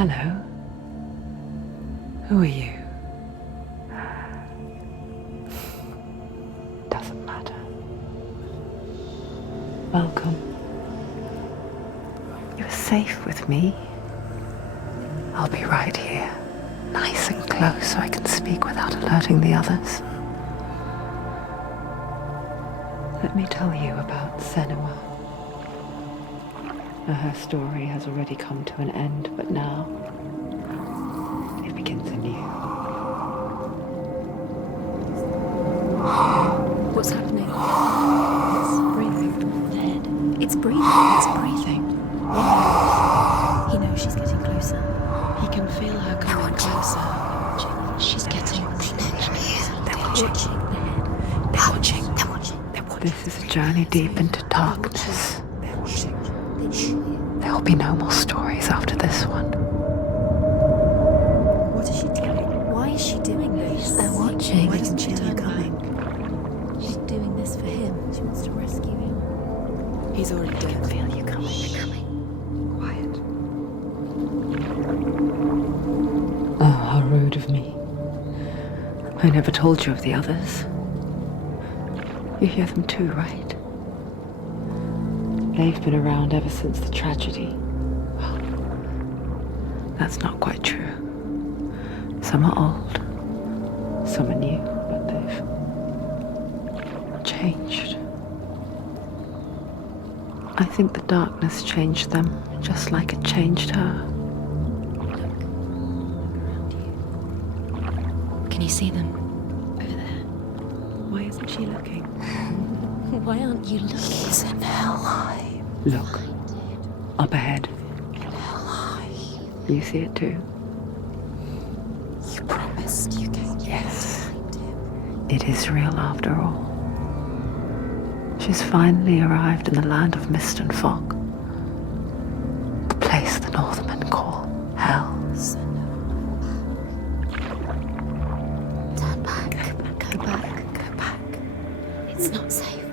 Hello. Who are you? Doesn't matter. Welcome. You're safe with me. I'll be right here, nice and close so I can speak without alerting the others. Let me tell you about Senua. Her story has already come to an end, but now it begins anew. What's happening? It's breathing. The head. It's breathing. It's breathing. He knows she's getting closer. He can feel her coming closer. She's getting closer. They're watching. The head. They're watching. They're watching. They're watching. This is a journey deep into darkness. There will be no more stories after this one. What is she doing? Why is she doing this? They're watching. Why doesn't she turn back? She's doing this for him. She wants to rescue him. He's already dead. I can feel you coming. They're coming. Quiet. Oh, how rude of me. I never told you of the others. You hear them too, right? They've been around ever since the tragedy. Well, that's not quite true. Some are old, some are new, but they've changed. I think the darkness changed them, just like it changed her. Can you see them? Over there. Why isn't she looking? Why aren't you looking? He's in hell. Look, up ahead. You see it too? You promised you could. Yes. It is real after all. She's finally arrived in the land of mist and fog. The place the Northmen call Hell. Turn back. Go back. Go back. It's not safe.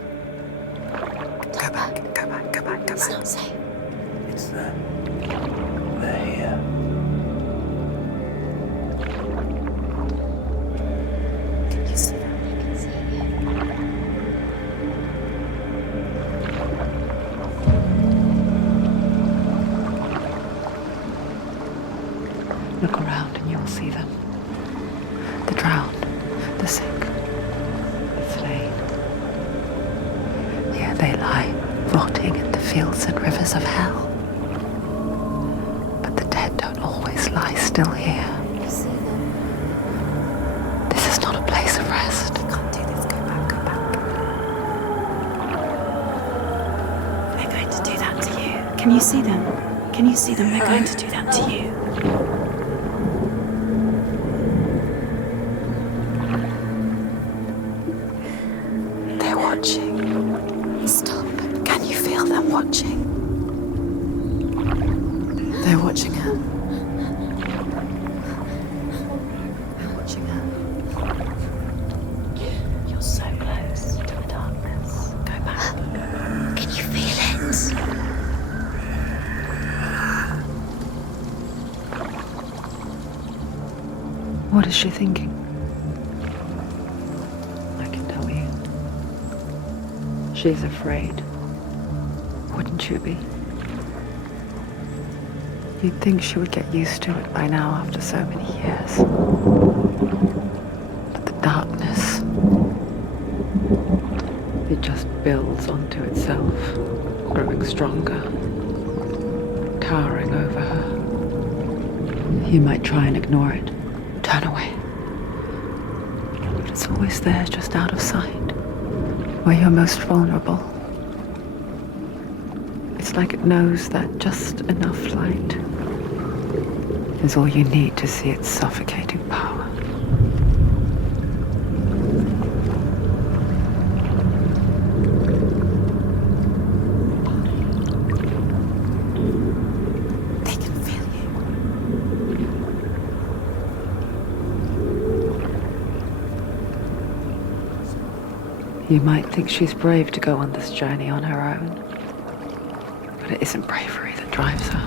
Go back, go back, go back, go It's back. not safe. It's them. They're here. Can you see them? I can see you. Look around and you'll see them. The drowned, the sick, the slain. Here they lie, rotting in the fields and rivers of hell. But the dead don't always lie still here. You see them? This is not a place of rest. You can't do this. Go back. Go back. They're going to do that to you. Can you see them? Can you see them? They're going to do that to you. They're watching. Stop. Can you feel them watching? They're watching her. They're watching her. You're so close to the darkness. Go back. Can you feel it? What is she thinking? I can tell you. She's afraid. Wouldn't you be? You'd think she would get used to it by now after so many years. But the darkness, it just builds onto itself, growing stronger, towering over her. You might try and ignore it, turn away. But it's always there, just out of sight, where you're most vulnerable. It's like it knows that just enough light is all you need to see its suffocating power. They can feel you. You might think she's brave to go on this journey on her own, but it isn't bravery that drives her.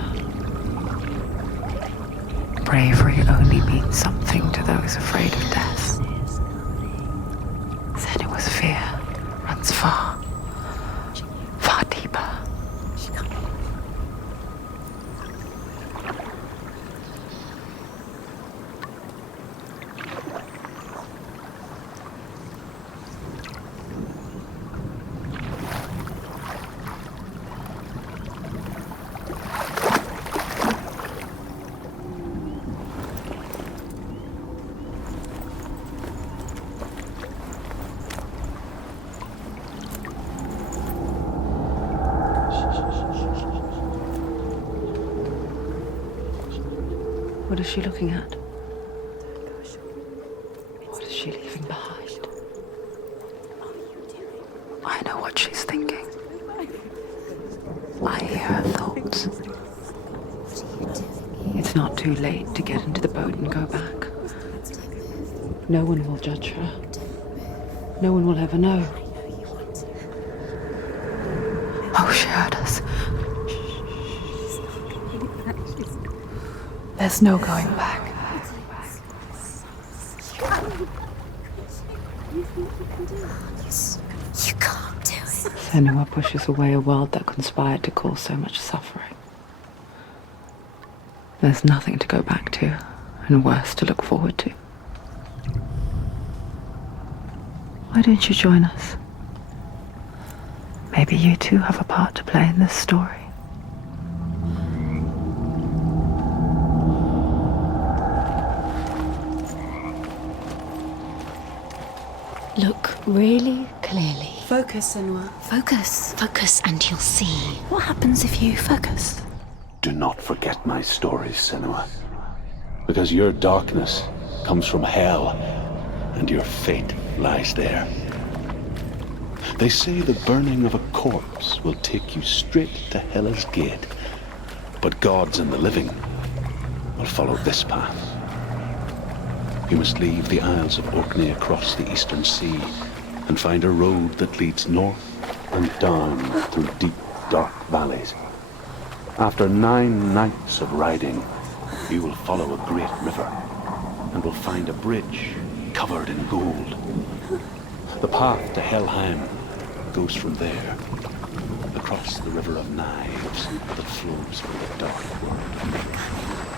bravery only means something to those afraid of death, Senua's fear runs far, far deeper. What is she looking at? What is she leaving behind? I know what she's thinking. I hear her thoughts. It's not too late to get into the boat and go back. No one will judge her. No one will ever know. Oh, she heard us. There's no going back. You can't do it. Senua pushes away a world that conspired to cause so much suffering. There's nothing to go back to, and worse to look forward to. Why don't you join us? Maybe you too have a part to play in this story. Look really clearly. Focus, Senua. Focus. Focus and you'll see. What happens if you focus? Do not forget my stories, Senua. Because your darkness comes from hell, and your fate lies there. They say the burning of a corpse will take you straight to Hela's gate, but gods and the living will follow this path. You must leave the Isles of Orkney across the eastern sea and find a road that leads north and down through deep, dark valleys. After 9 nights of riding, you will follow a great river and will find a bridge covered in gold. The path to Helheim goes from there, across the river of knives that flows from the dark world.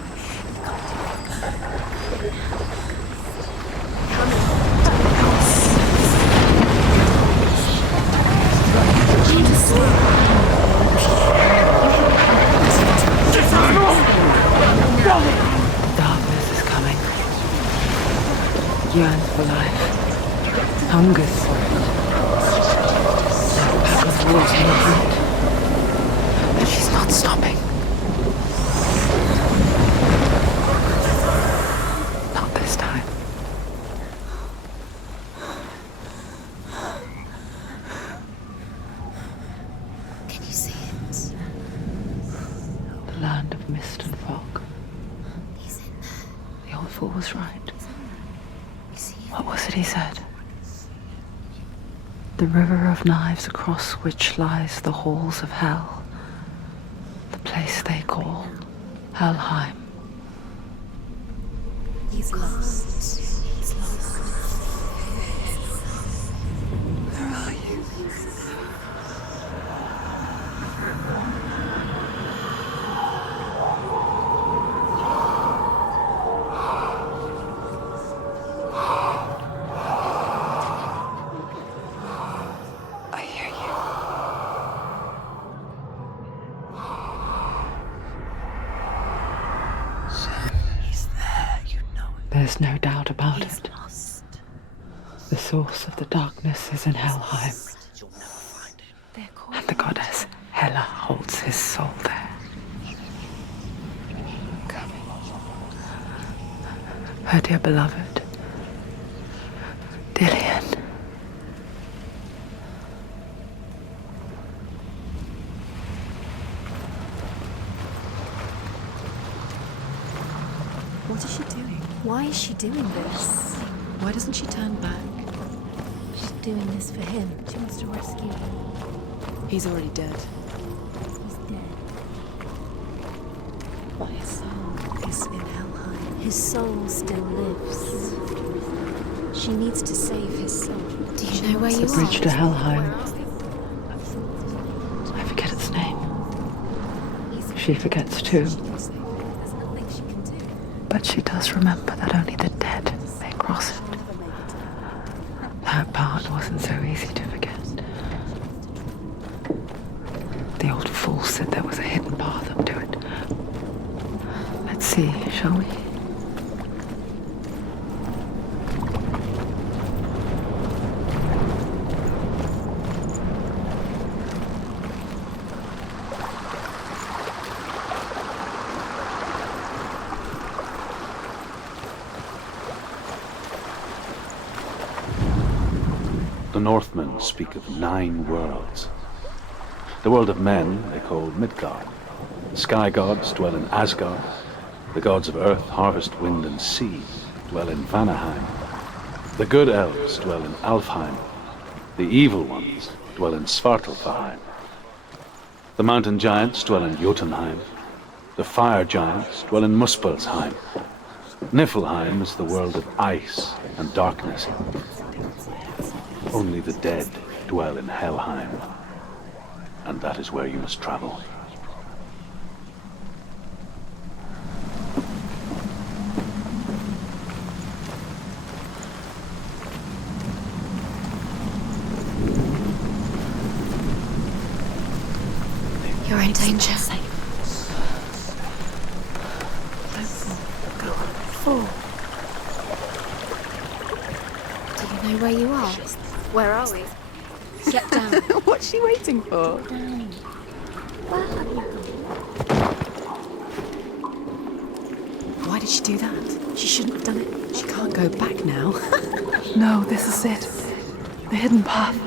Darkness is coming. Yearns for life. Hungers for it. Like a pack of wolves in the hunt. But she's not stopping. Not this time. Can you see it? The land of mist and fog. He's in there. The old fool was right. You see it? What was it he said? The river of knives across which lies the halls of hell. The place they call Helheim. He's lost. He's lost. Where are you? I hear you. He's there, you know it. There's no doubt about He's it. lost. The source of the darkness is in Helheim, You'll never find him. They're called. and the goddess Hela holds his soul there. Coming. Her dear beloved, Dillian. What is she doing? Why is she doing this? Why doesn't she turn back? She's doing this for him. She wants to rescue him. He's already dead. He's dead. But his soul is in Helheim. His soul still lives. She needs to save his soul. Do you know where you The are? bridge to Helheim. I forget its name. She forgets too. But she does remember that only the dead may cross it. That part wasn't so easy to forget. The old fool said there was a hidden path up to it. Let's see, shall we? The Northmen speak of 9 worlds. The world of men they call Midgard. The sky gods dwell in Asgard. The gods of earth, harvest, wind, and sea dwell in Vanaheim. The good elves dwell in Alfheim. The evil ones dwell in Svartalfheim. The mountain giants dwell in Jotunheim. The fire giants dwell in Muspelheim. Niflheim is the world of ice and darkness. Only the dead dwell in Helheim, and that is where you must travel. You're in danger. Go on. Fall. Do you know where you are? Where are we? Get down. What's she waiting for? Why did she do that? She shouldn't have done it. She can't go back now. No, this is it. The hidden path.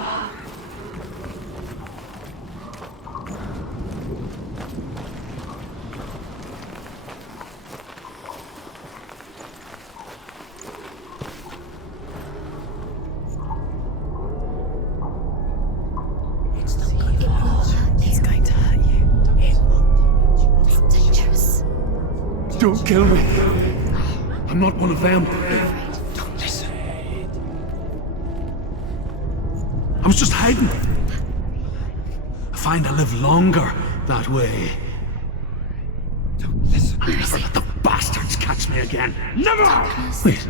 It's going to hurt you. It's dangerous. Don't kill me. I'm not one of them. Don't listen. I was just hiding. I find I live longer that way. Don't listen. Never let the bastards catch me again. Never! Wait.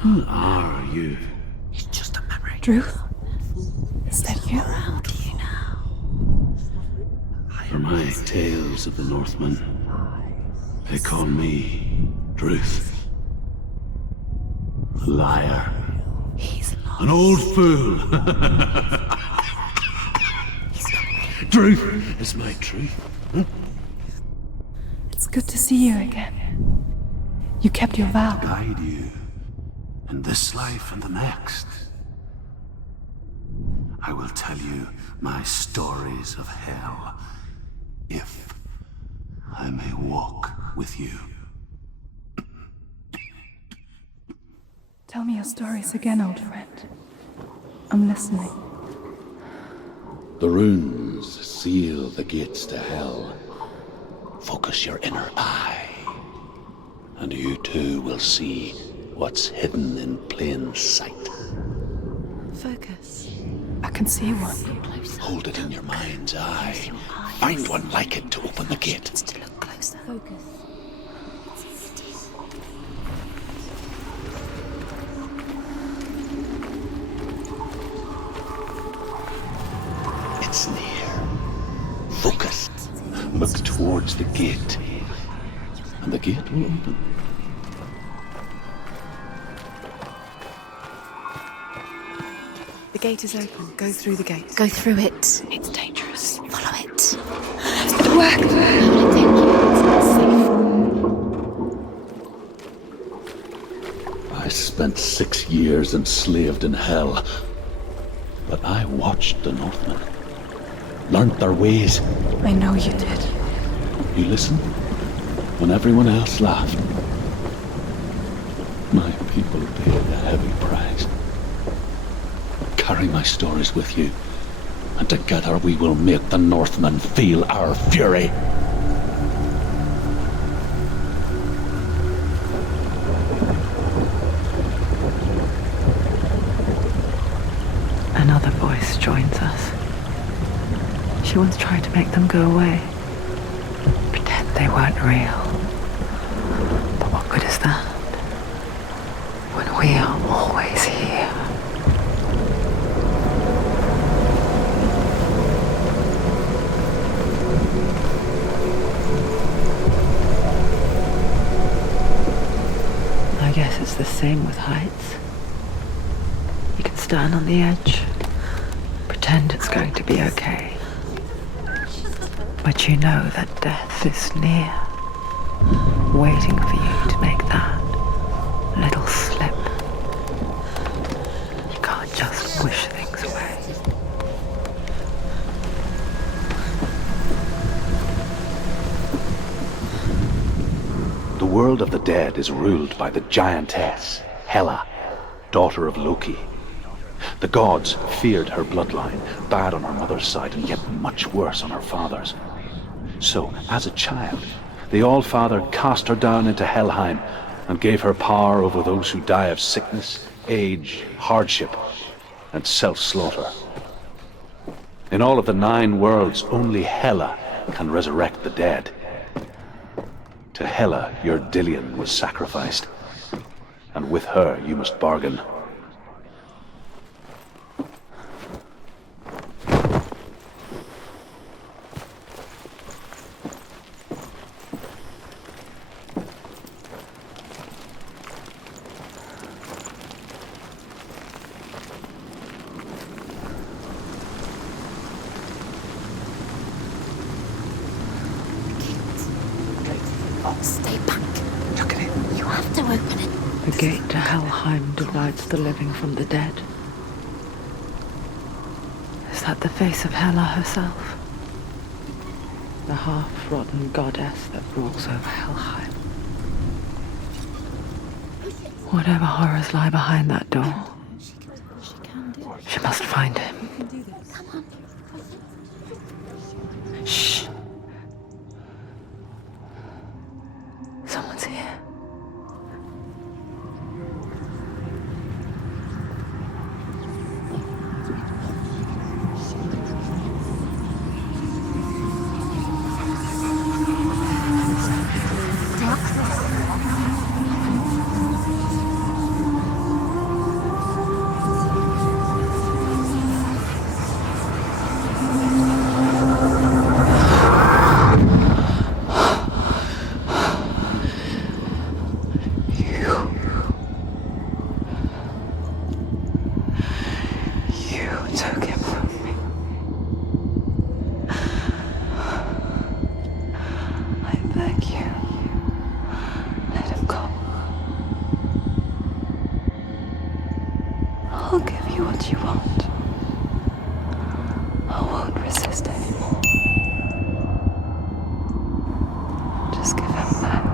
Who are you? It's just a memory. Druth? Is that you? How do you know? For my tales of the Northmen, they call me Druth. A liar. He's lost. An old fool. Truth is my truth. It's good to see you again. You kept your vow. Guide you in this life and the next. I will tell you my stories of hell, if I may walk with you. Tell me your stories again, old friend. I'm listening. The runes seal the gates to hell. Focus your inner eye, and you too will see what's hidden in plain sight. Focus. I can see one. Hold it in your mind's eye. Find one like it to open the gate. To look closer. Focus. It's near. Focus. Look towards the gate, and the gate will open. The gate is open. Go through the gate. Go through it. It's dangerous. Follow it. It worked! How will it take you? It's not safe. I spent 6 years enslaved in hell, but I watched the Northmen, learnt their ways. I know you did. You listened when everyone else laughed. My people paid a heavy price. Carry my stories with you, and together we will make the Northmen feel our fury. She once tried to make them go away. Pretend they weren't real. But what good is that? When we are always here. I guess it's the same with heights. You can stand on the edge, pretend it's going to be okay. But you know that death is near, waiting for you to make that little slip. You can't just wish things away. The world of the dead is ruled by the giantess, Hela, daughter of Loki. The gods feared her bloodline, bad on her mother's side and yet much worse on her father's. So, as a child, the All-Father cast her down into Helheim and gave her power over those who die of sickness, age, hardship, and self-slaughter. In all of the 9 worlds, only Hela can resurrect the dead. To Hela, your Dillion was sacrificed, and with her you must bargain. Stay back. Look at it. You have to open it. The gate to Helheim divides the living from the dead. Is that the face of Hela herself? The half-rotten goddess that rules over Helheim. Whatever horrors lie behind that door, she must find him. Shh. Someone's here. I'll give you what you want. I won't resist anymore. Just give him back.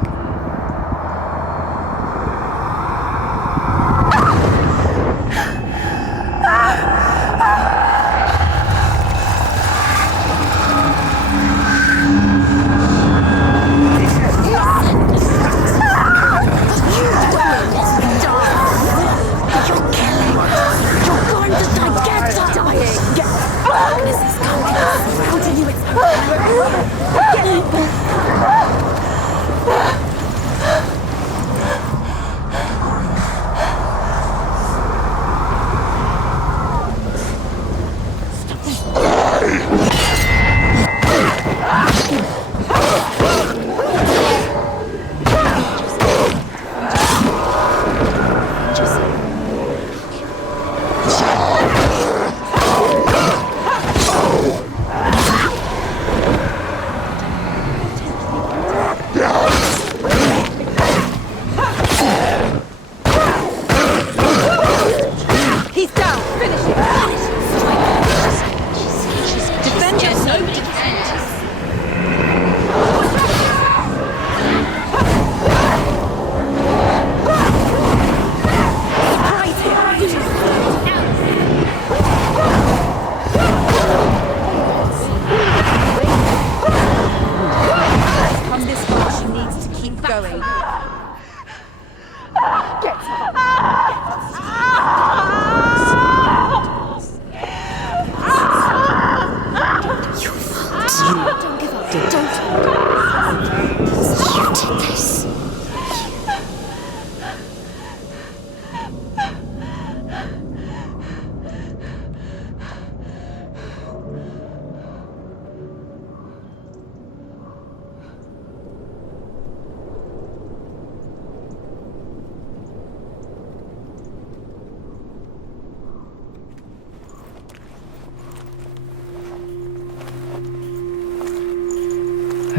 You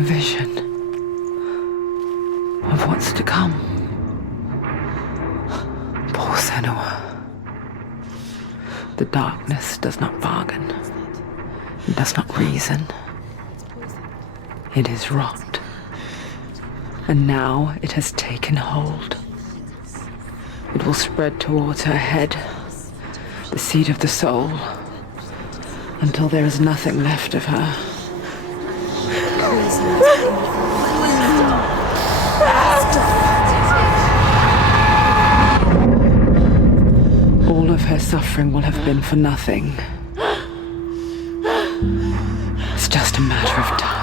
vision of what's to come. Poor Senua. The darkness does not bargain. It does not reason. It is rot. And now it has taken hold. It will spread towards her head, the seat of the soul, until there is nothing left of her. All of her suffering will have been for nothing. It's just a matter of time.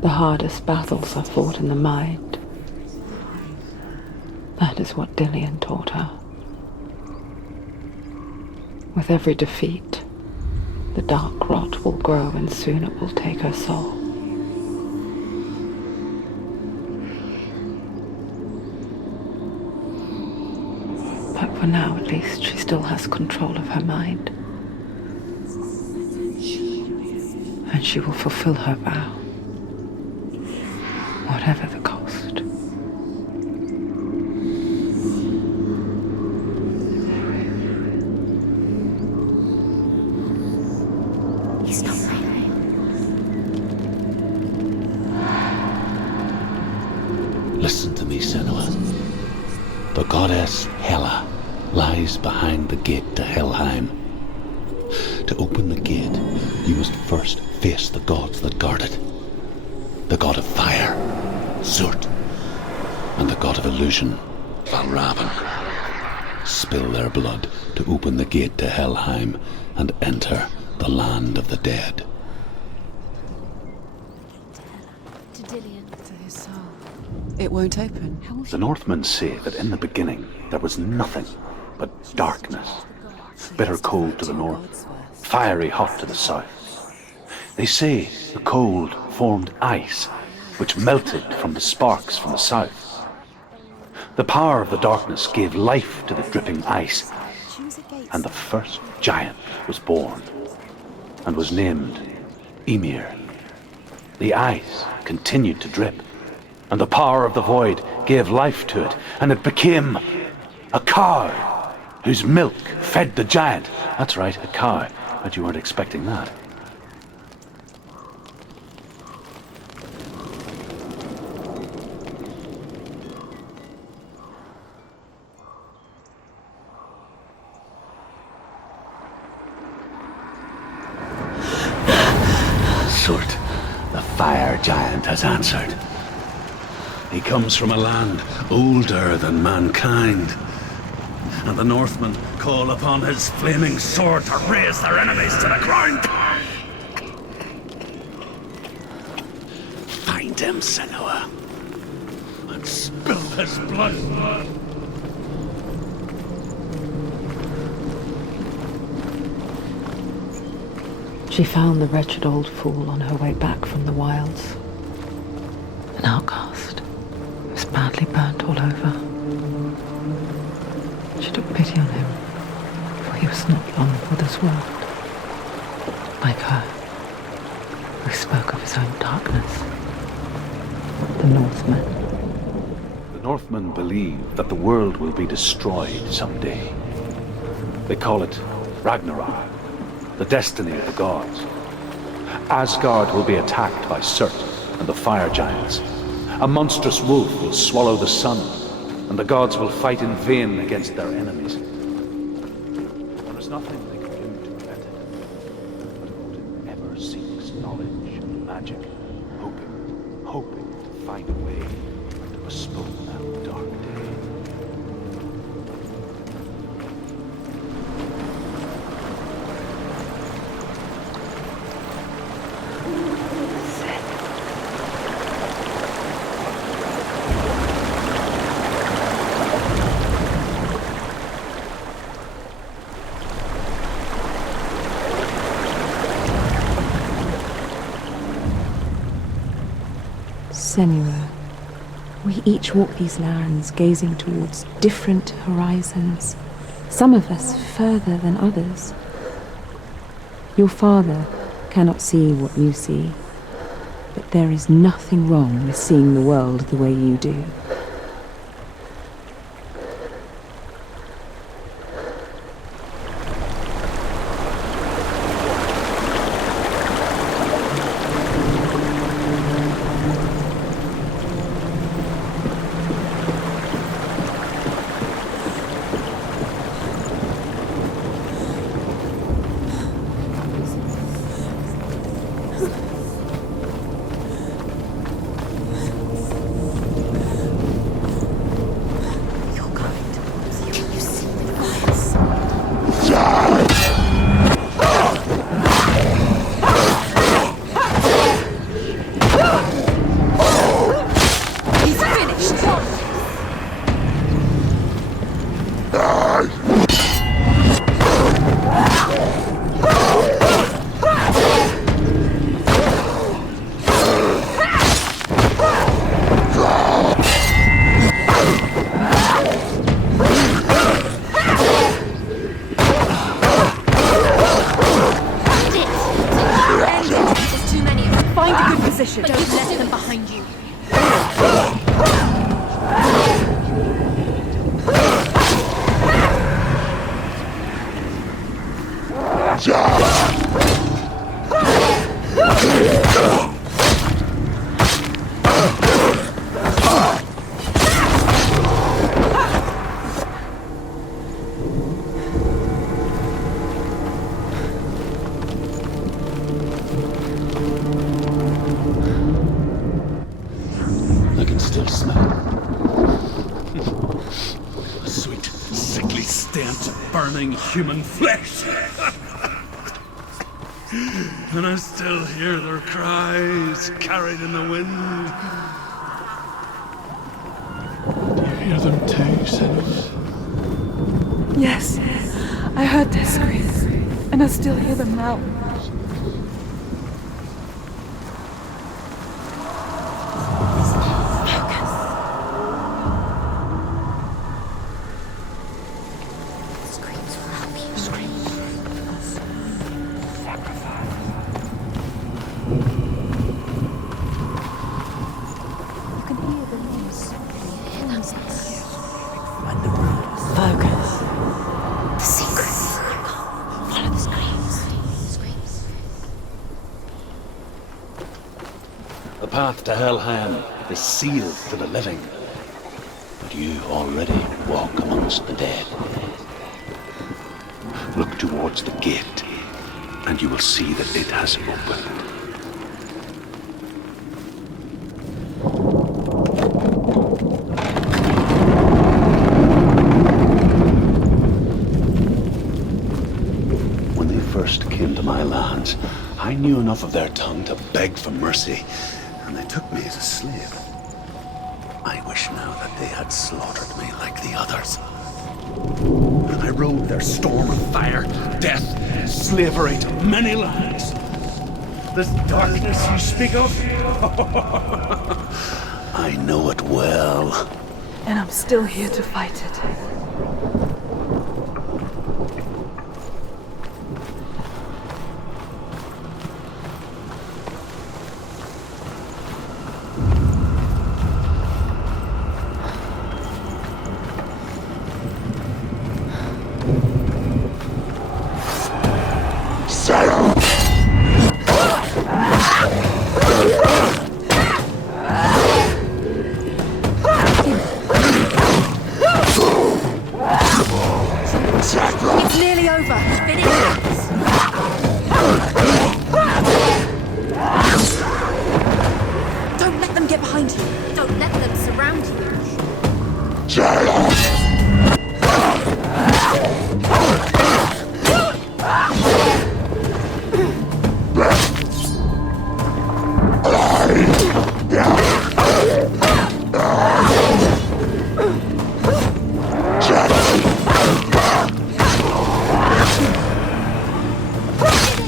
The hardest battles are fought in the mind. That is what Dillian taught her. With every defeat, the dark rot will grow and soon it will take her soul. But for now, at least, she still has control of her mind. And she will fulfill her vow. Whatever the cost. He's not right. Listen to me, Senua. The goddess Hela lies behind the gate to Helheim. To open the gate, you must first face the gods that guard it. The god of fire, Zurt, and the god of illusion, Valravan. Spill their blood to open the gate to Helheim and enter the land of the dead. To Dillian. To his soul. It won't open. The Northmen say that in the beginning there was nothing but darkness. Bitter cold to the north, fiery hot to the south. They say the cold formed ice, which melted from the sparks from the south. The power of the darkness gave life to the dripping ice, and the first giant was born, and was named Ymir. The ice continued to drip, and the power of the void gave life to it, and it became a cow, whose milk fed the giant. That's right, a cow. Bet you weren't expecting that. Zurt, the fire giant, has answered. He comes from a land older than mankind, and the Northmen call upon his flaming sword to raze their enemies to the ground. Find him, Senua, and spill his blood. She found the wretched old fool on her way back from the wilds. An outcast. He was badly burnt all over. She took pity on him, for he was not long with this world. Like her, who spoke of his own darkness. The Northmen. The Northmen believe that the world will be destroyed someday. They call it Ragnarok, the destiny of the gods. Asgard will be attacked by Surt and the fire giants. A monstrous wolf will swallow the sun, and the gods will fight in vain against their enemies. There is nothing they can do to prevent it. But Odin ever seeks knowledge and magic, hoping to find a way to postpone that dark day. Senua. We each walk these lands, gazing towards different horizons, some of us further than others. Your father cannot see what you see, but there is nothing wrong with seeing the world the way you do. Human flesh. And I still hear their cries carried in the wind. Do you hear them too, Senua? Yes, I heard their screams, and I still hear them now. The path to Helheim is sealed to the living, but you already walk amongst the dead. Look towards the gate, and you will see that it has opened. When they first came to my lands, I knew enough of their tongue to beg for mercy, and they took me as a slave. I wish now that they had slaughtered me like the others. I rode their storm of fire, death, slavery to many lands. This darkness you speak of? I know it well. And I'm still here to fight it. It's nearly over. Finish it. Don't let them get behind you. Don't let them surround you.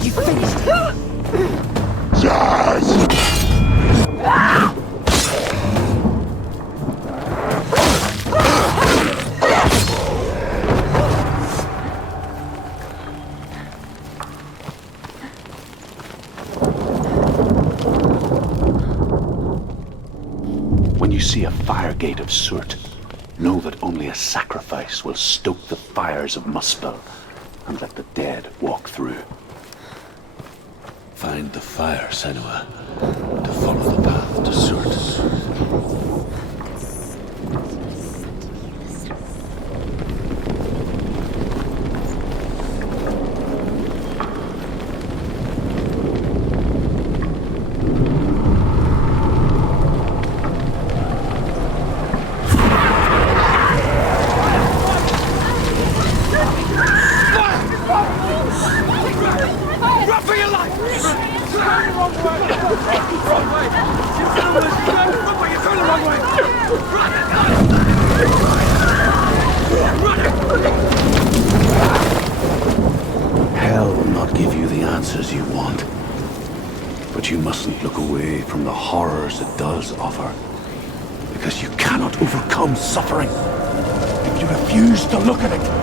You finished it. you see a fire gate of Surt, know that only a sacrifice will stoke the fires of Muspel and let the dead walk through. Find the fire, Senua, to follow the path to Surt. Hell will not give you the answers you want. But you mustn't look away from the horrors it does offer. Because you cannot overcome suffering if you refuse to look at it.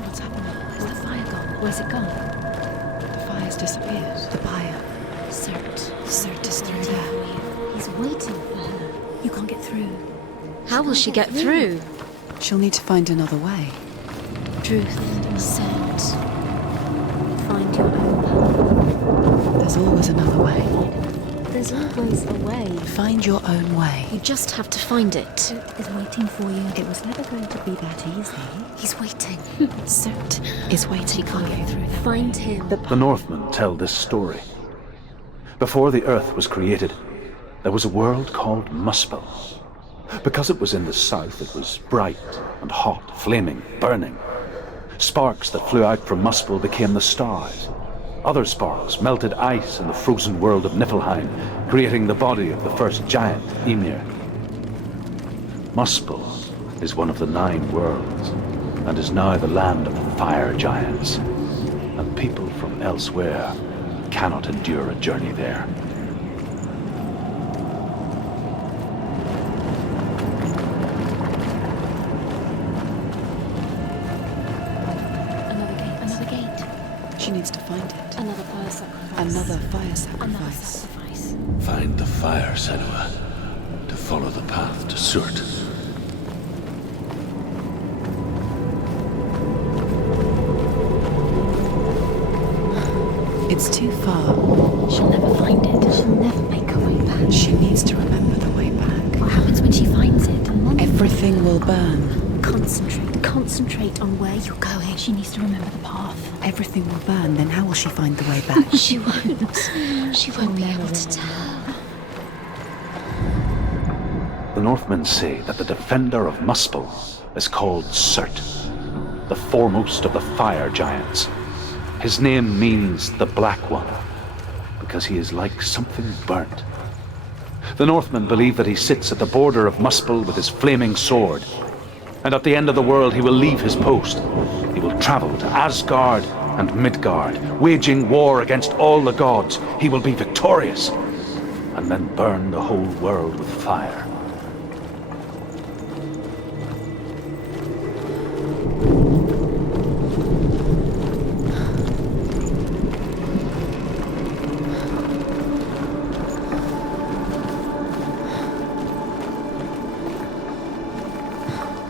What's happened? Is the fire gone? Where's it gone? The fire's disappeared. The pyre. Surt is through there. there. He's waiting for her. You can't get through. How will she get through? She'll need to find another way. Truth, Surt. Find your own path. There's always another way. There's always a way. Find your own way. You just have to find it. Surt is waiting for you. It was never going to be that easy. He's waiting. Surt Is waiting She for can't you. get through that Find way. him. The Northmen tell this story. Before the earth was created, there was a world called Muspel. Because it was in the south, it was bright and hot, flaming, burning. Sparks that flew out from Muspel became the stars. Other sparks melted ice in the frozen world of Niflheim, creating the body of the first giant, Ymir. Muspel is one of the 9 worlds, and is now the land of the fire giants. And people from elsewhere cannot endure a journey there. Another gate. She needs to find it. Another fire sacrifice. Another fire Another sacrifice. sacrifice. Find the fire, Senua, to follow the path to Surt. It's too far. She'll never find it. She'll never make her way back. She needs to remember the way back. What happens when she finds it? Everything will burn. Concentrate on where you're going. She needs to remember the path. Everything will burn, then how will she find the way back? She won't. She won't be able to tell. The Northmen say that the defender of Muspel is called Surt, the foremost of the fire giants. His name means the Black One, because he is like something burnt. The Northmen believe that he sits at the border of Muspel with his flaming sword, and at the end of the world he will leave his post. He will travel to Asgard and Midgard, waging war against all the gods. He will be victorious, and then burn the whole world with fire.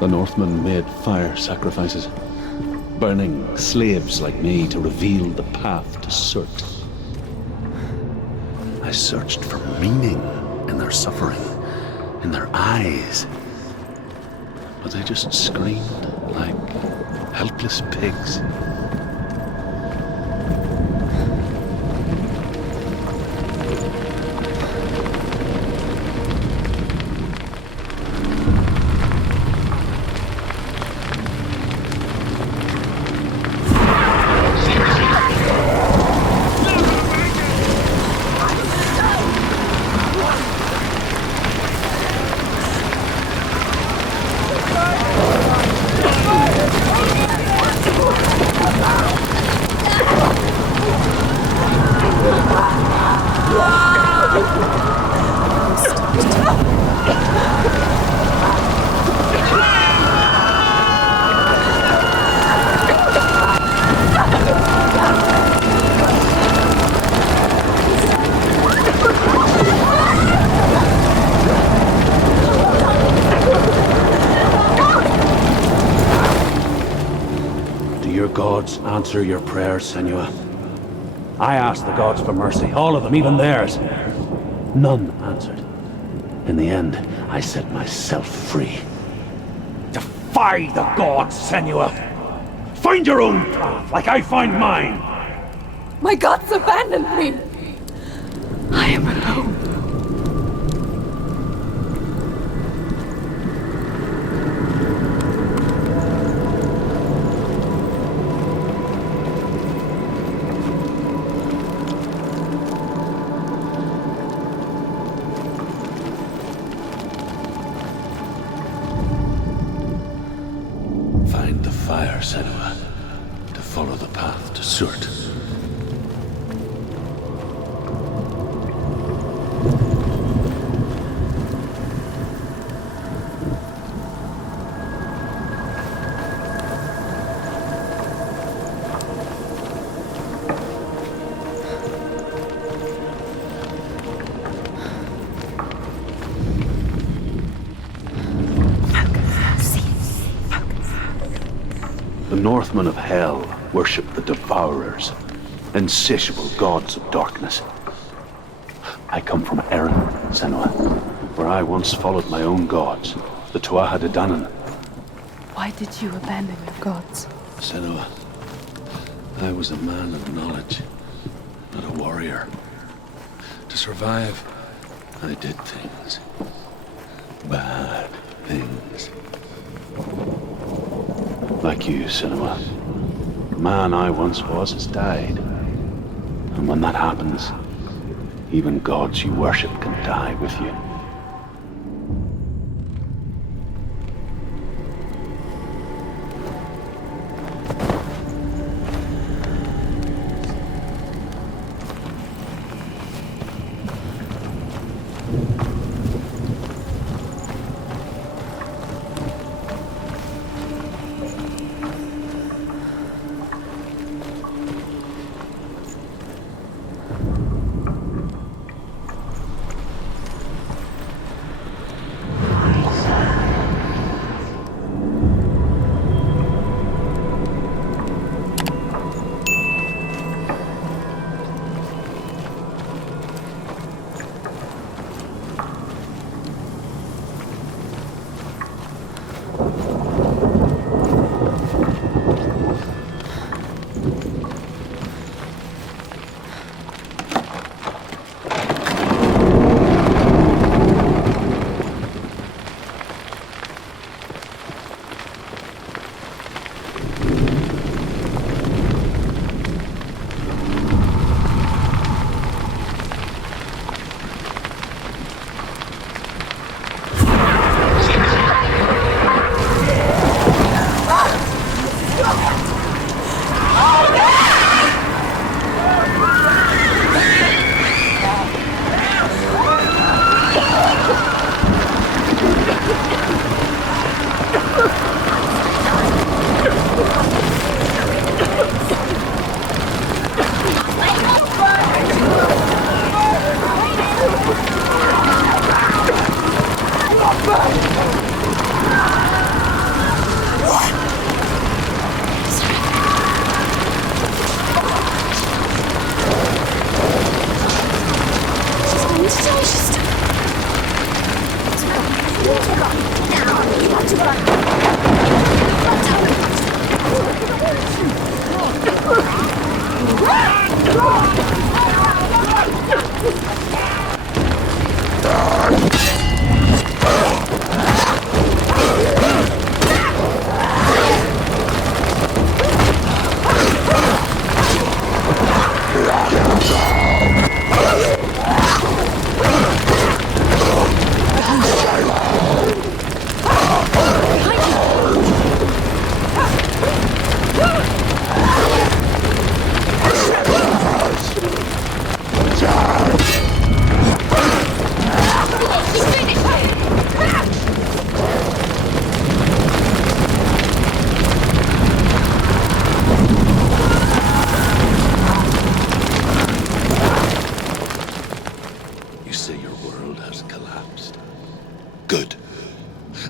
The Northmen made fire sacrifices, burning slaves like me to reveal the path to Surt. I searched for meaning in their suffering, in their eyes, but they just screamed like helpless pigs. answer your prayers, Senua. I asked the gods for mercy, all of them, even theirs. None answered. In the end, I set myself free. Defy the gods, Senua! Find your own path, like I find mine! My gods abandoned me! I am alone. Find the fire, Senua, to follow the path to Surt. The Northmen of Hell worship the Devourers, insatiable gods of darkness. I come from Erin, Senua, where I once followed my own gods, the Tuatha De Danann. Why did you abandon your gods? Senua, I was a man of knowledge, not a warrior. To survive, I did things. Bad things. Like you, Senua. The man I once was has died. And when that happens, even gods you worship can die with you.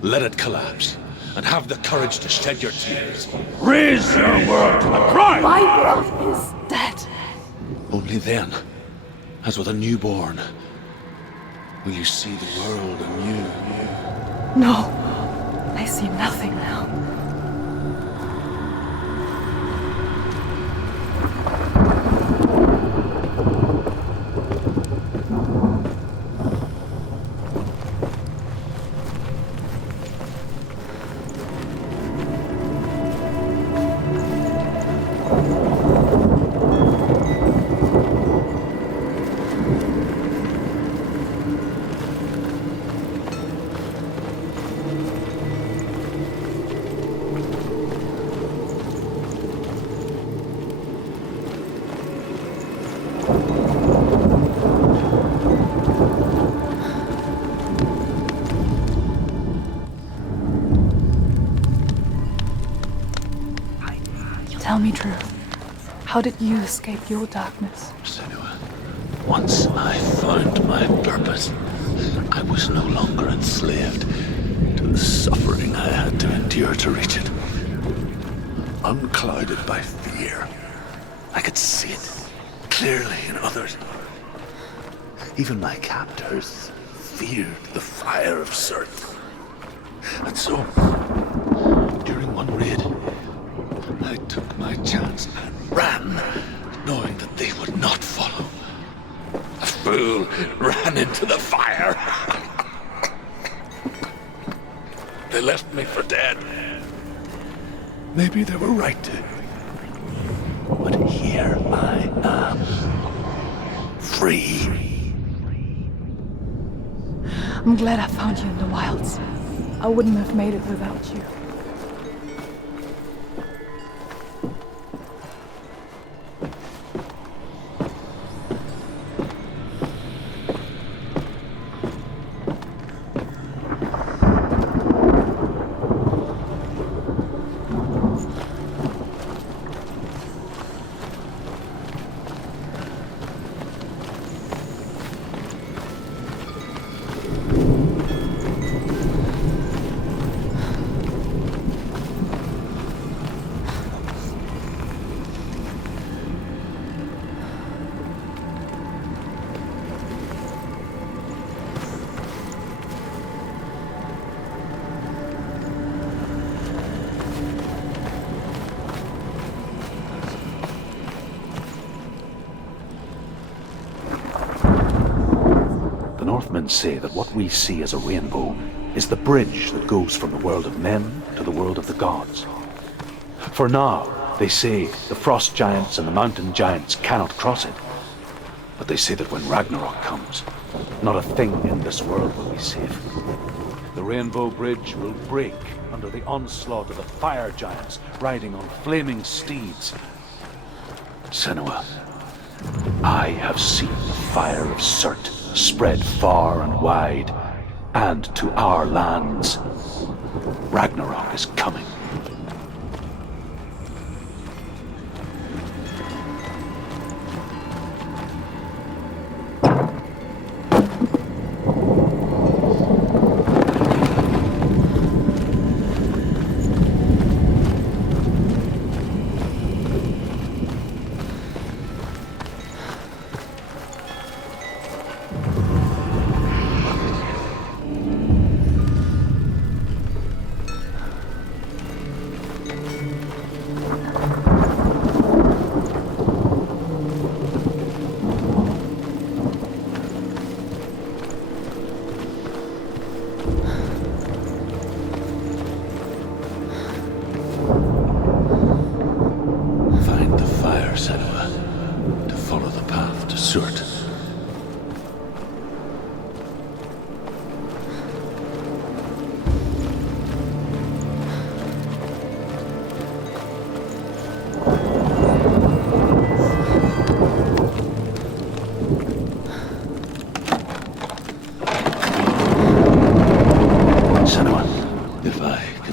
Let it collapse, and have the courage to shed your tears. Raise your world to the prime! My world is dead. Only then, as with a newborn, will you see the world anew. No, I see nothing now. Tell me, Drew, how did you escape your darkness? Senua, once I found my purpose, I was no longer enslaved to the suffering I had to endure to reach it. Unclouded by fear, I could see it clearly in others. Even my captors feared the fire of Surt. And so, during one raid, I took my chance and ran, knowing that they would not follow. A fool ran into the fire. They left me for dead. Maybe they were right to. But here I am, free. I'm glad I found you in the wilds. I wouldn't have made it without you. Northmen say that what we see as a rainbow is the bridge that goes from the world of men to the world of the gods. For now, they say the frost giants and the mountain giants cannot cross it. But they say that when Ragnarok comes, not a thing in this world will be safe. The rainbow bridge will break under the onslaught of the fire giants riding on flaming steeds. Senua, I have seen the fire of Surt spread far and wide, and to our lands. Ragnarok is coming.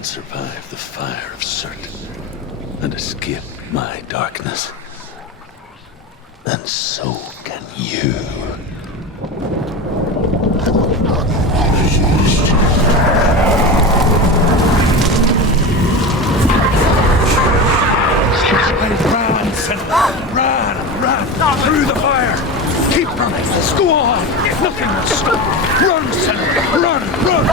Survive the fire of Surt and escape my darkness, and so can you. through the fire! Keep running! Go on! Nothing will stop! Run, Senua! Run! Run!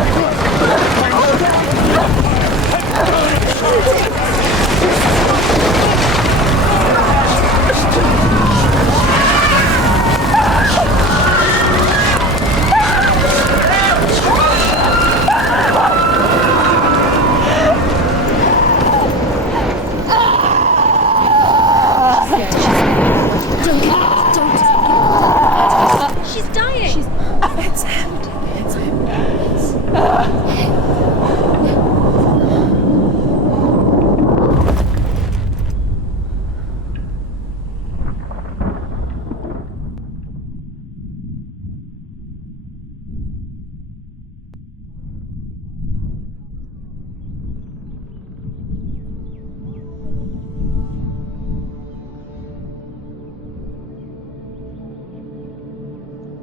She's dying! It's him. It's him.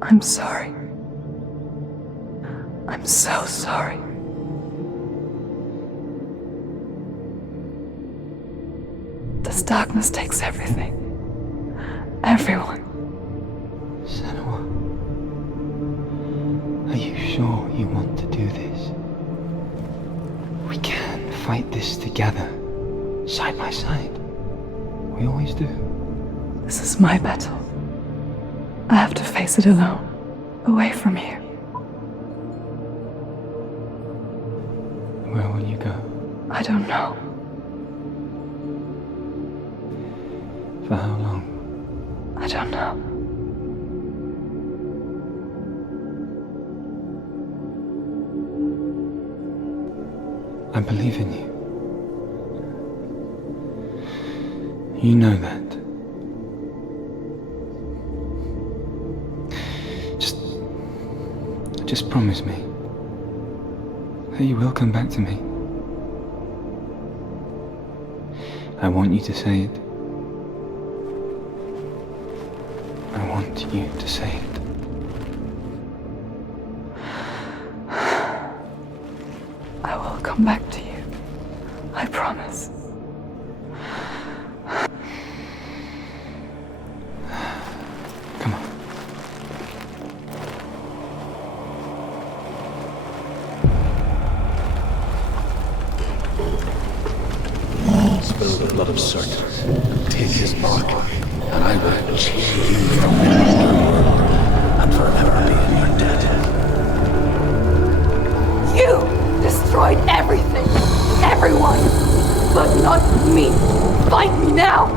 I'm sorry. I'm so sorry. This darkness takes everything. Everyone. Senua, are you sure you want to do this? We can fight this together, side by side. We always do. This is my battle. I have to face it alone, away from here. Where will you go? I don't know. For how long? I don't know. I believe in you. You know that. Just promise me that you will come back to me. I want you to say it. I want you to say it. I will come back to you. I promise. Come on. Spill the blood of Certain, take his mark, and I will change you from the underworld and forever be in your debt. You destroyed everything, everyone, but not me. Fight me now.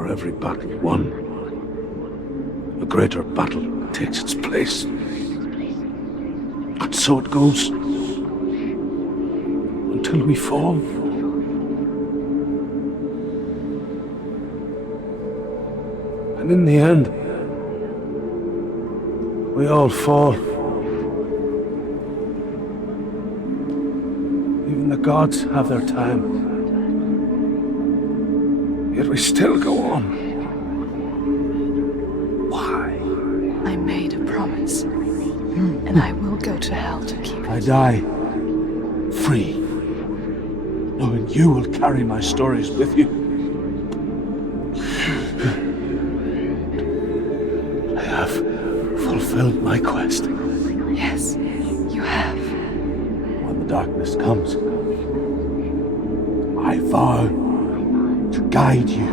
For every battle won, a greater battle takes its place. And so it goes. Until we fall. And in the end, we all fall. Even the gods have their time. Yet we still go on. Why? I made a promise. And I will go to hell to keep it. I die free, knowing you will carry my stories with you. I have fulfilled my quest. Yes, you have. When the darkness comes, I vow to guide you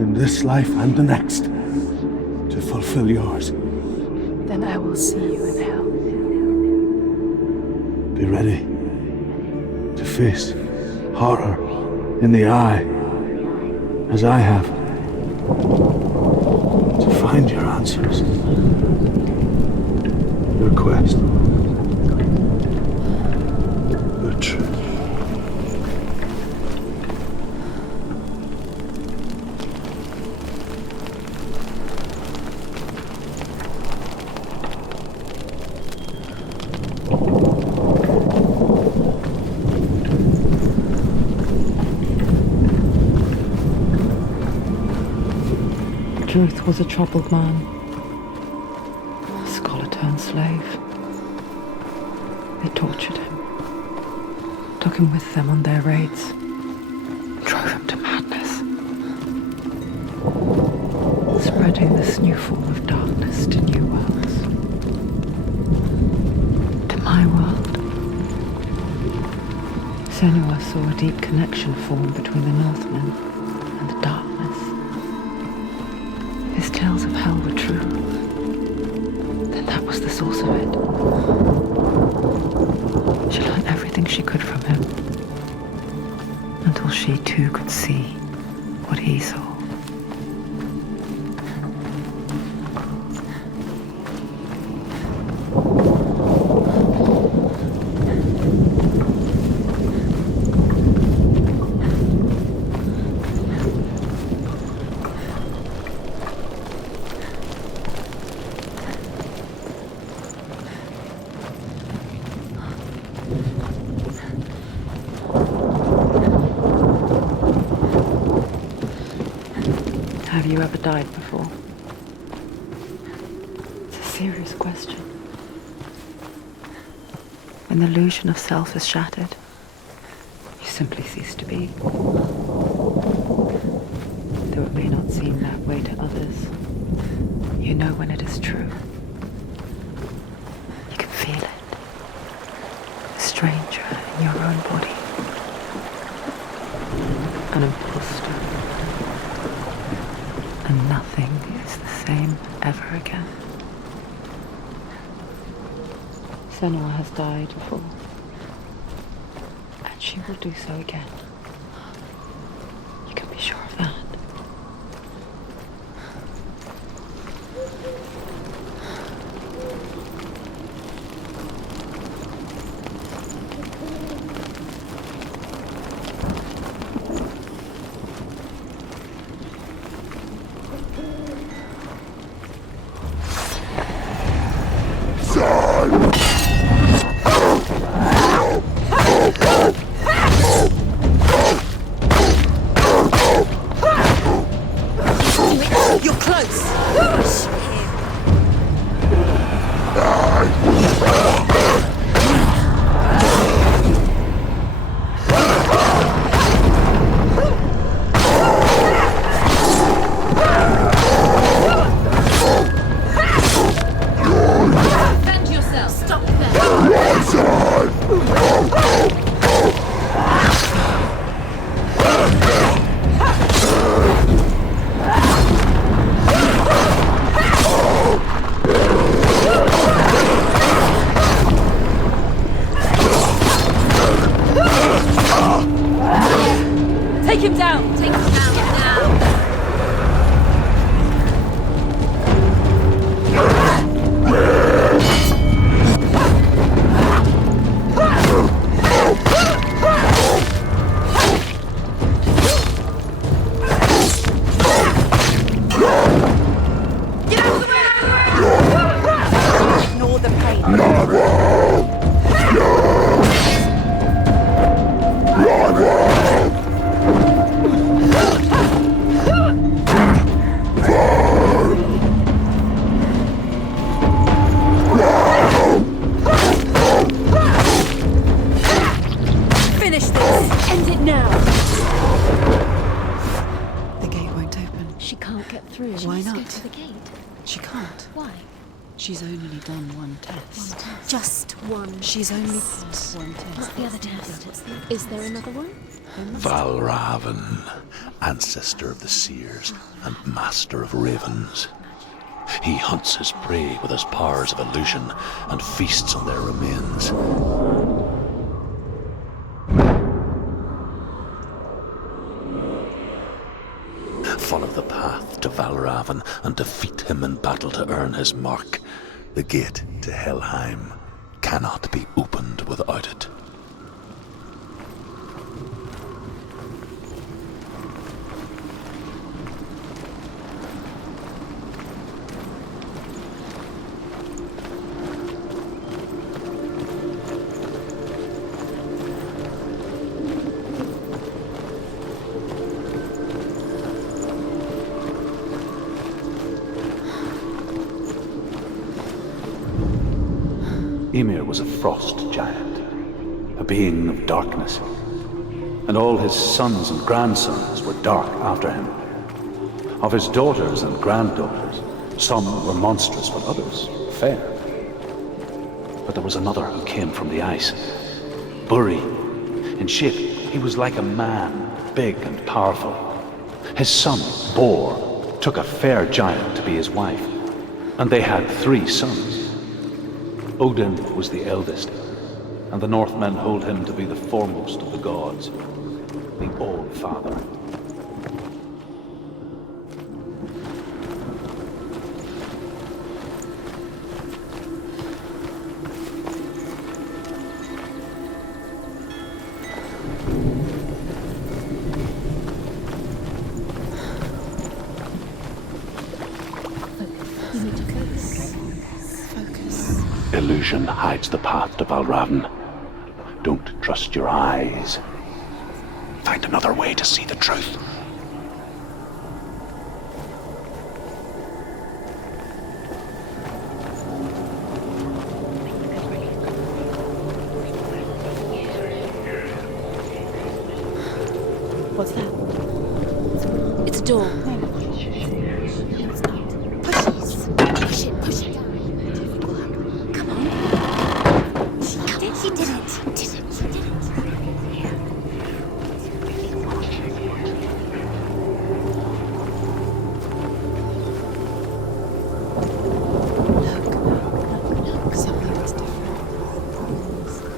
in this life and the next to fulfill yours. Then I will see you in hell. Be ready to face horror in the eye, as I have, to find your answers, your quest, your truth. Truth was a troubled man, a scholar turned slave. They tortured him, took him with them on their raids, drove him to madness, spreading this new form of darkness to new worlds. To my world, Senua saw a deep connection form between the Northmen and the darkness. His tales of hell were true. Then that was the source of it. She learned everything she could from him, until she too could see what he saw. Have you ever died before? It's a serious question. When the illusion of self is shattered, you simply cease to be. Though it may not seem that way to others, you know when it is true. You can feel it. A stranger in your own body. An imposter. And nothing is the same ever again. Senua has died before, and she will do so again. You can be sure of that. Take him down now. Finish this! End it now! The gate won't open. She can't get through. Why Let's not? go to the gate. She can't. Why? She's only done one test. Just one. She's only passed one test. What's the other test? Is there another one? Valravan, ancestor of the seers and master of ravens. He hunts his prey with his powers of illusion and feasts on their remains. Follow the path to Valravan and defeat him in battle to earn his mark. The gate to Helheim cannot be opened without it. Ymir was a frost giant, a being of darkness, and all his sons and grandsons were dark after him. Of his daughters and granddaughters, some were monstrous, but others fair. But there was another who came from the ice. Buri. In shape, he was like a man, big and powerful. His son, Bor, took a fair giant to be his wife, and they had 3 sons. Odin was the eldest, and the Northmen hold him to be the foremost of the gods, the All-Father. Illusion hides the path to Valravan. Don't trust your eyes. Find another way to see the truth. What's that? It's a door. It's not. Push it. Push it. Come on. She did it. Look, something's different.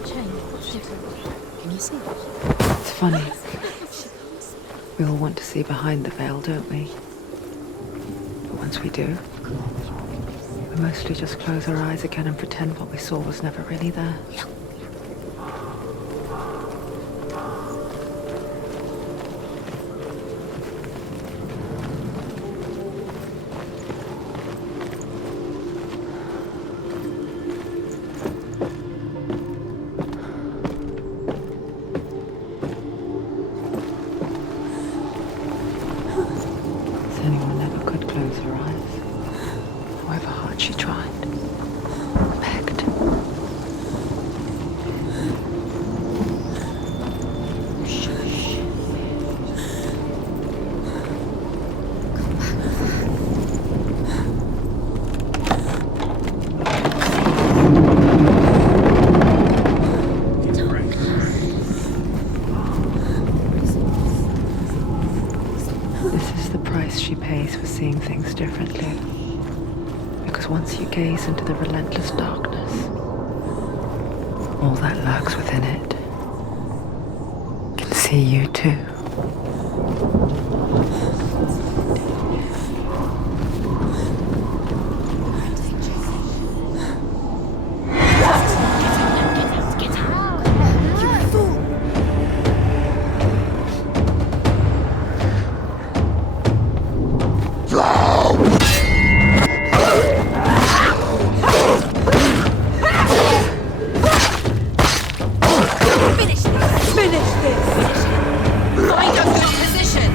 Change. What's different? Can you see? It's funny. We all want to see behind the veil, don't we? But once we do, we mostly just close our eyes again and pretend what we saw was never really there. Senua never could close her eyes, however hard she tried. Begged. Shush. This is the price she pays for seeing things differently. Because once you gaze into the relentless darkness, all that lurks within it can see you too. Finish this! Find a good position!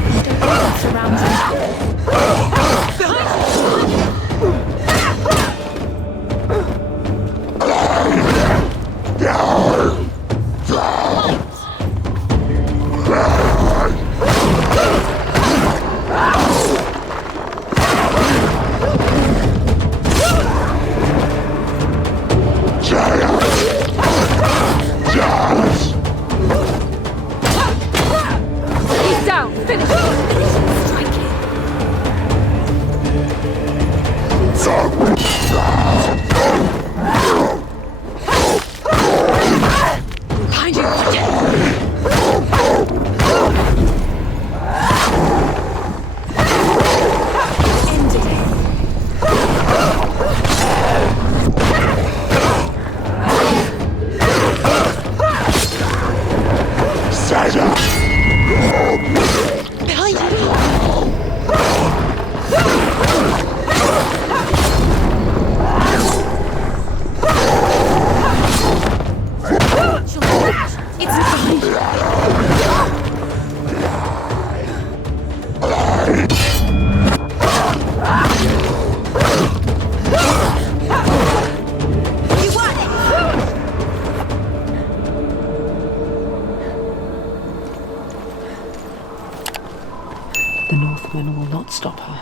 Northman will not stop her.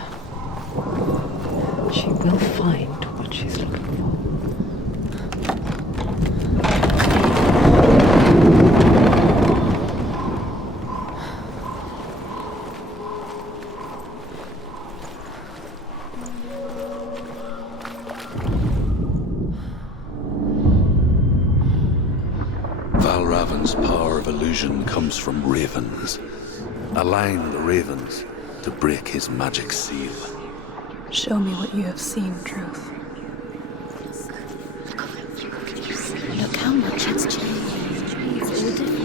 She will find what she's looking for. Valravan's power of illusion comes from ravens. Align the ravens to break his magic seal. Show me what you have seen, Truth. Look how much it's changed. It's all different.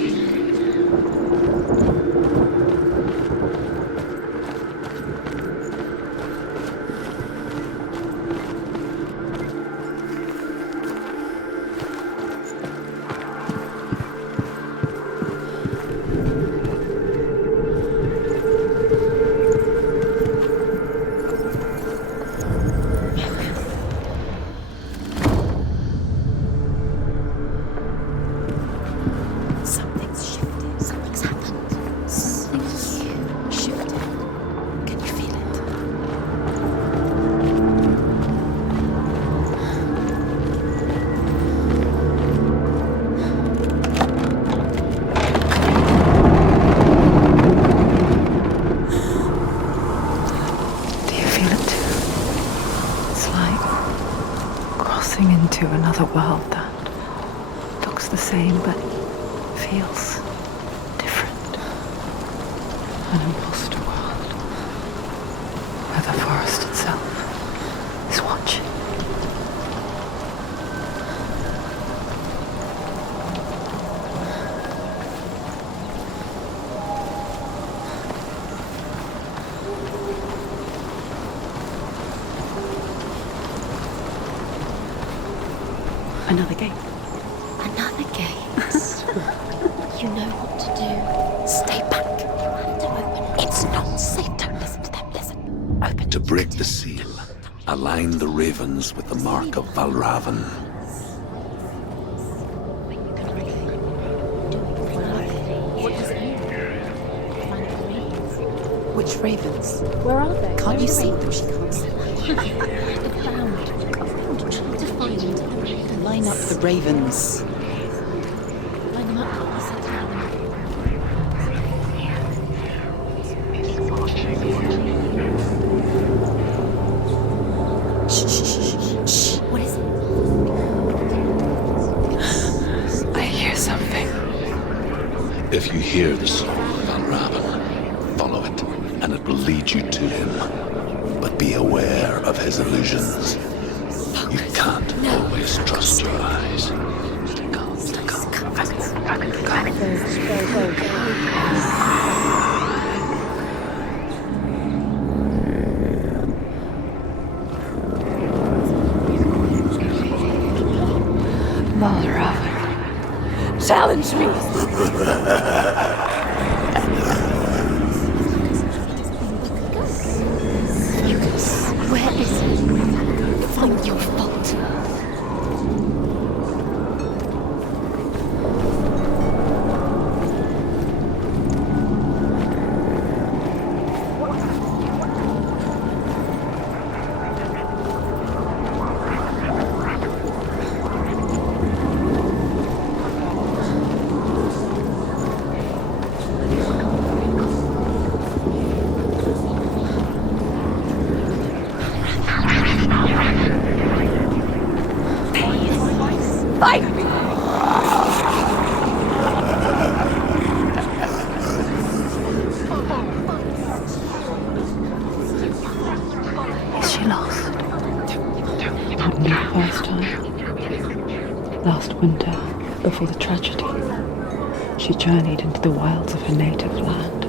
Into another world that looks the same but feels different. An imposter world where the forest itself is watching. Another gate. Another gate. You know what to do. Stay back. You have to open it. It's not safe. Don't listen to them. Listen. Open To it. break the seal, align the ravens with the mark of Valravan. Which ravens? Where are they? Can't you see them? She can't see them. To find them. Line up the ravens. Line them up. You said to them. Shh, shh, shh, shh. What is it? I hear something. If you hear the song of Valravan, follow it, and it will lead you to him. But be aware of his illusions. You can't always trust your eyes. Valravan. Challenge me! Where is it? Find your fault. Is she lost? Not the first time. Last winter, before the tragedy, she journeyed into the wilds of her native land,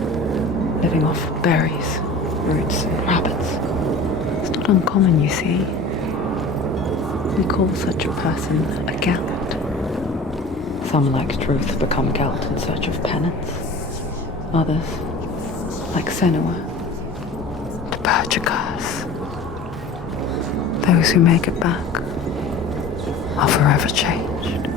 living off berries, roots, and rabbits. It's not uncommon, you see. We call such a person a Gelt. Some, like Truth, become Gelt in search of penance. Others, like Senua, to purge a curse. Those who make it back are forever changed.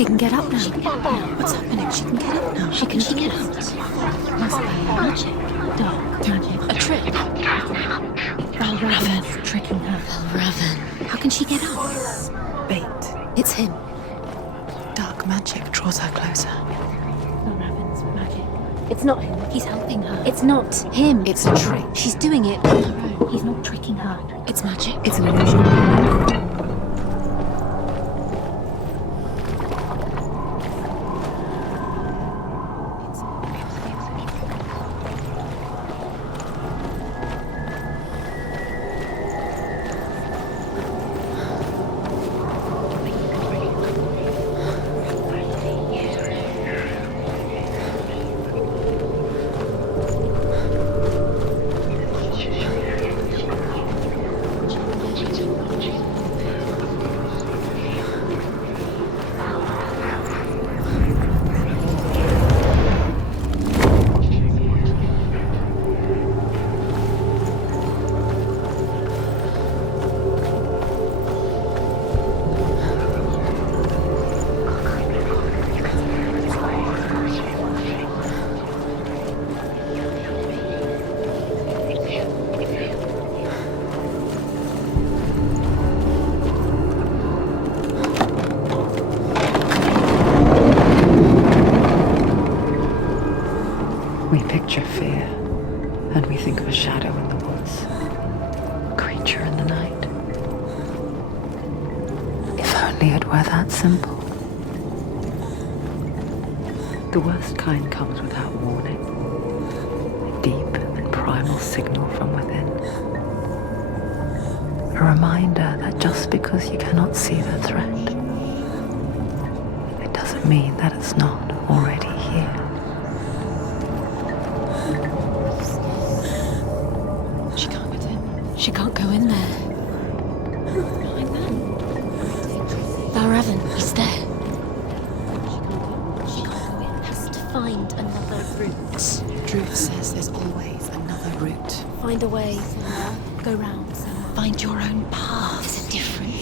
She can get up now. What's happening? She can get up now. She can get up. Must be magic. Dark magic. A trick. Valravan tricking her. Valravan. How can she get up? Bait. It's him. Dark magic draws her closer. Valravan's magic. It's not him. He's helping her. It's not him. It's a trick. She's doing it on her own. He's not tricking her. It's magic. It's an illusion. We picture fear, and we think of a shadow in the woods, a creature in the night. If only it were that simple. The worst kind comes without warning, a deep and primal signal from within. A reminder that just because you cannot see the threat, it doesn't mean that it's not already here. She can't go in there. Valravan, he's there. She can't go in. Has to find another route. Druid says there's always another route. Find a way, Senua. Go round, Senua. Find your own path. There's a different way.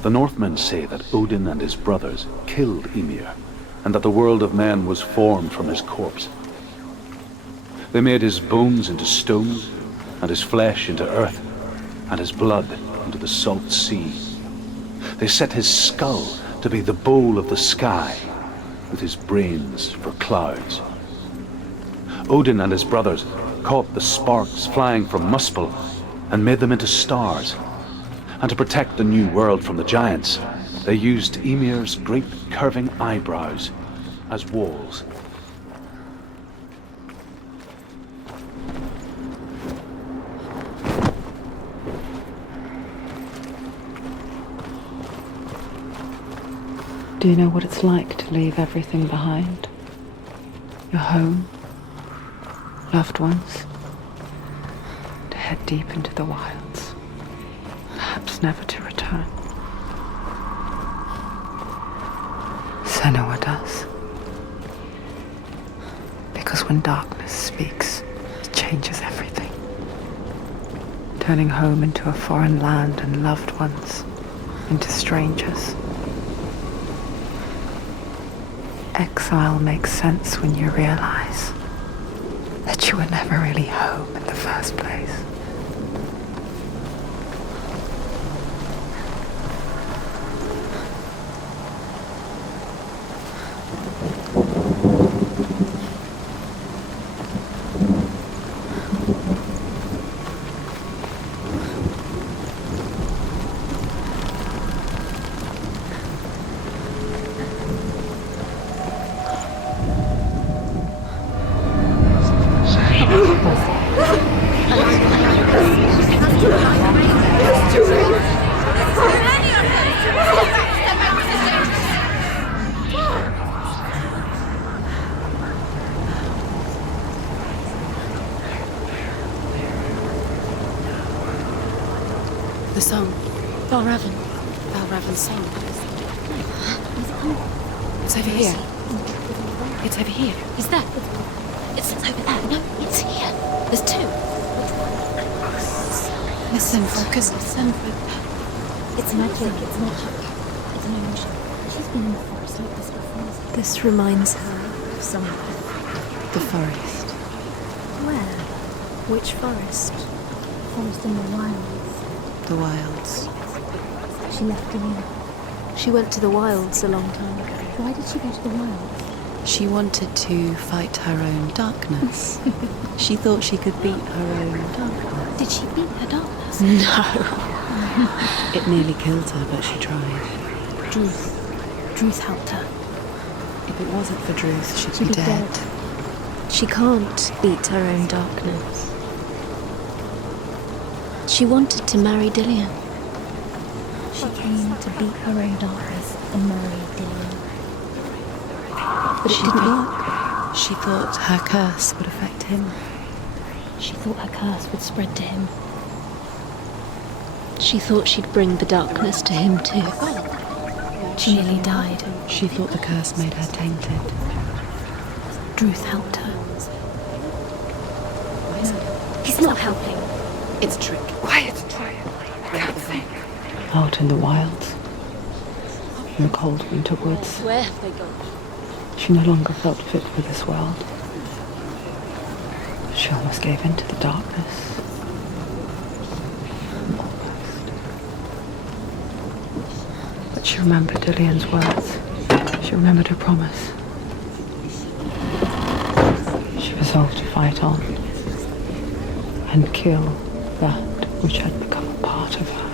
The Northmen say that Odin and his brothers killed Ymir, and that the world of men was formed from his corpse. They made his bones into stone, and his flesh into earth, and his blood into the salt sea. They set his skull to be the bowl of the sky, with his brains for clouds. Odin and his brothers caught the sparks flying from Muspel and made them into stars. And to protect the new world from the giants, they used Ymir's great curving eyebrows as walls. Do you know what it's like to leave everything behind? Your home, loved ones, to head deep into the wilds, perhaps never to return. Senua does. Because when darkness speaks, it changes everything, turning home into a foreign land and loved ones into strangers. Exile makes sense when you realize that you were never really home in the first place. The song. Balraven's song. It's over here. It's over here. Is that? It's over there. No, it's here. There's two. Listen, focus. Listen. It's magic. It's not her. It's an emotion. She's been in the forest like this before. This reminds her of somewhere. The forest. Where? Which forest? Forest in the wilds. The wilds. She left Delina. She went to the wilds a long time ago. Why did she go to the wilds? She wanted to fight her own darkness. She thought she could beat her own darkness. Did she beat her darkness? No. It nearly killed her, but she tried. Druth helped her. If it wasn't for Druth, she'd be dead. She can't beat her own darkness. She wanted to marry Dillian. She came to beat her own darkness and marry Dillian. But it didn't work. She thought her curse would affect him. She thought her curse would spread to him. She thought she'd bring the darkness to him too. She nearly died. She thought the curse made her tainted. Druth helped her. He's not helping. It's a trick. Quiet. Out in the wilds, in the cold winter woods, Where have they gone? she no longer felt fit for this world. She almost gave in to the darkness. Almost. But she remembered Dillian's words. She remembered her promise. She resolved to fight on and kill that which had become a part of her.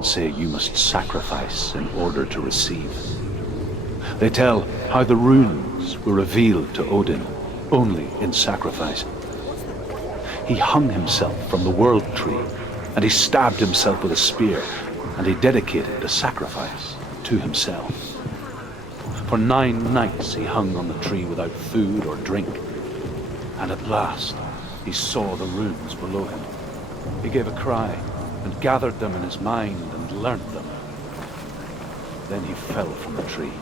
and say you must sacrifice in order to receive. They tell how the runes were revealed to Odin only in sacrifice. He hung himself from the world tree, and he stabbed himself with a spear, and he dedicated the sacrifice to himself. For 9 nights he hung on the tree without food or drink, and at last he saw the runes below him. He gave a cry and gathered them in his mind and learnt them. Then he fell from the tree.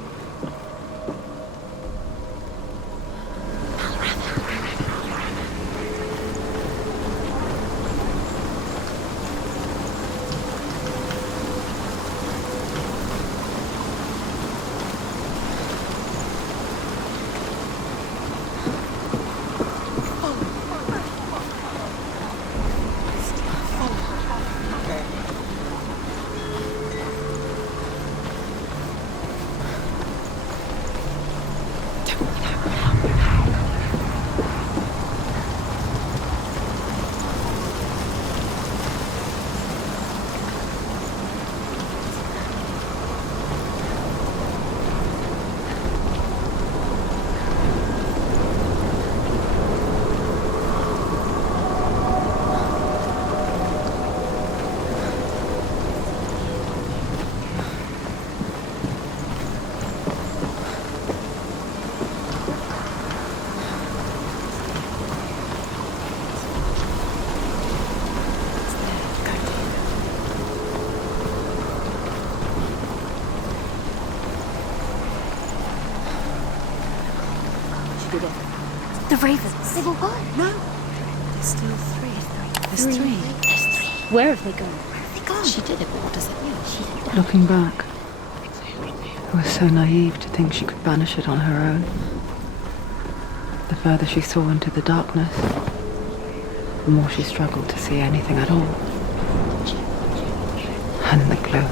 The ravens. They've all gone. No. There's still 3. There's three. There's 3. Where have they gone? Where have they gone? She did it, but what does it mean? She did that. Looking back, I was so naive to think she could banish it on her own. The further she saw into the darkness, the more she struggled to see anything at all. And the gloom,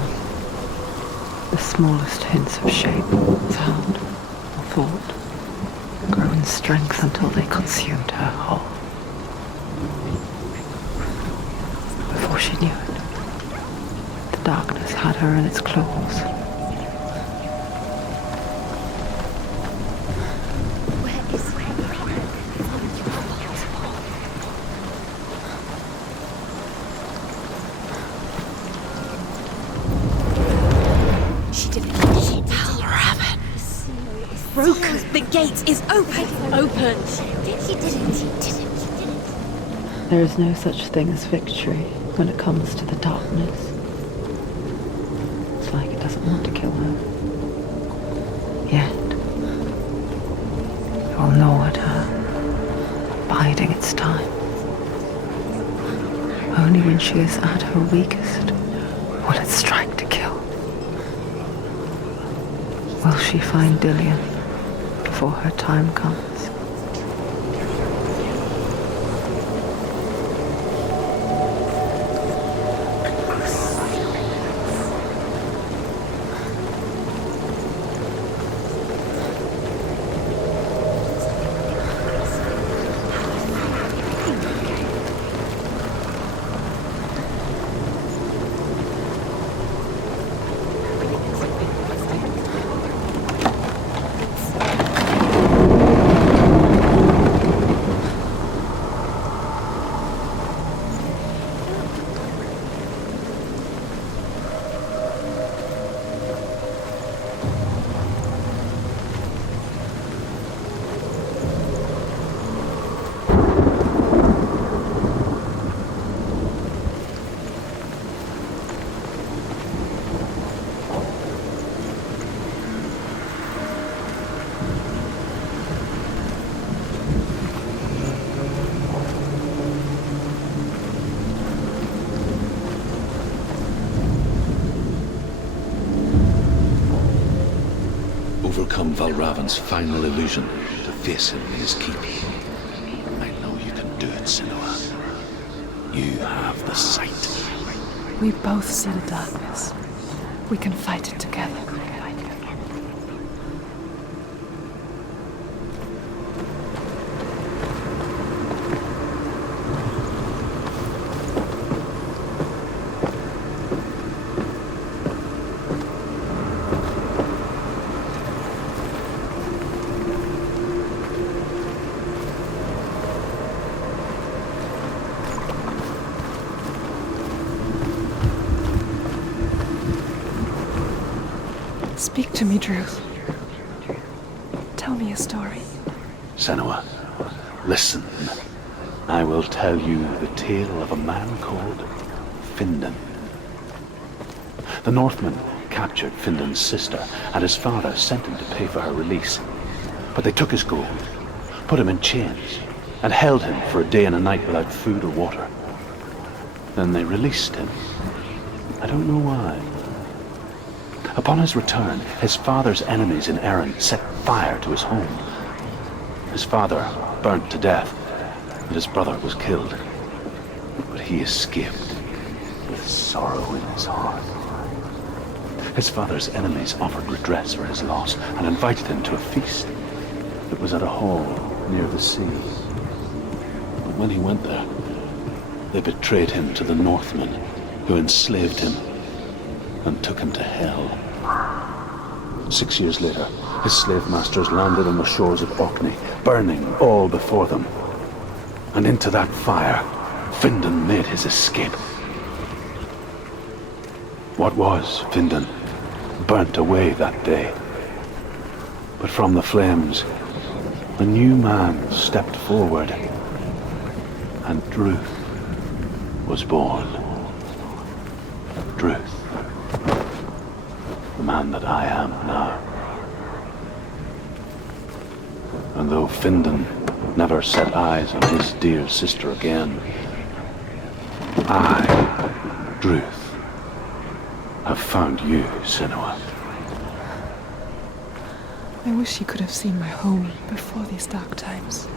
the smallest hints of shape, sound, or thought, grew in strength until they consumed her whole. Before she knew it, the darkness had her in its claws. The gate is open! Open! She did it. There is no such thing as victory when it comes to the darkness. It's like it doesn't want to kill her. Yet, it will gnaw at her, biding its time. Only when she is at her weakest will it strike to kill. Will she find Dillion before her time comes? Overcome Valravan's final illusion to face him in his keep. I know you can do it, Senua. You have the sight. We both see the darkness. We can fight it together. Speak to me, Druth. Tell me a story. Senua, listen. I will tell you the tale of a man called Findan. The Northmen captured Findan's sister, and his father sent him to pay for her release. But they took his gold, put him in chains, and held him for a day and a night without food or water. Then they released him. I don't know why. Upon his return, his father's enemies in Erin set fire to his home. His father burnt to death, and his brother was killed. But he escaped with sorrow in his heart. His father's enemies offered redress for his loss and invited him to a feast. It was at a hall near the sea. But when he went there, they betrayed him to the Northmen, who enslaved him and took him to hell. 6 years later, his slave masters landed on the shores of Orkney, burning all before them. And into that fire, Findan made his escape. What was Findan burnt away that day. But from the flames, a new man stepped forward, and Druth was born. Druth, the man that I am now. And though Findan never set eyes on his dear sister again, I, Druth, have found you, Senua. I wish you could have seen my home before these dark times.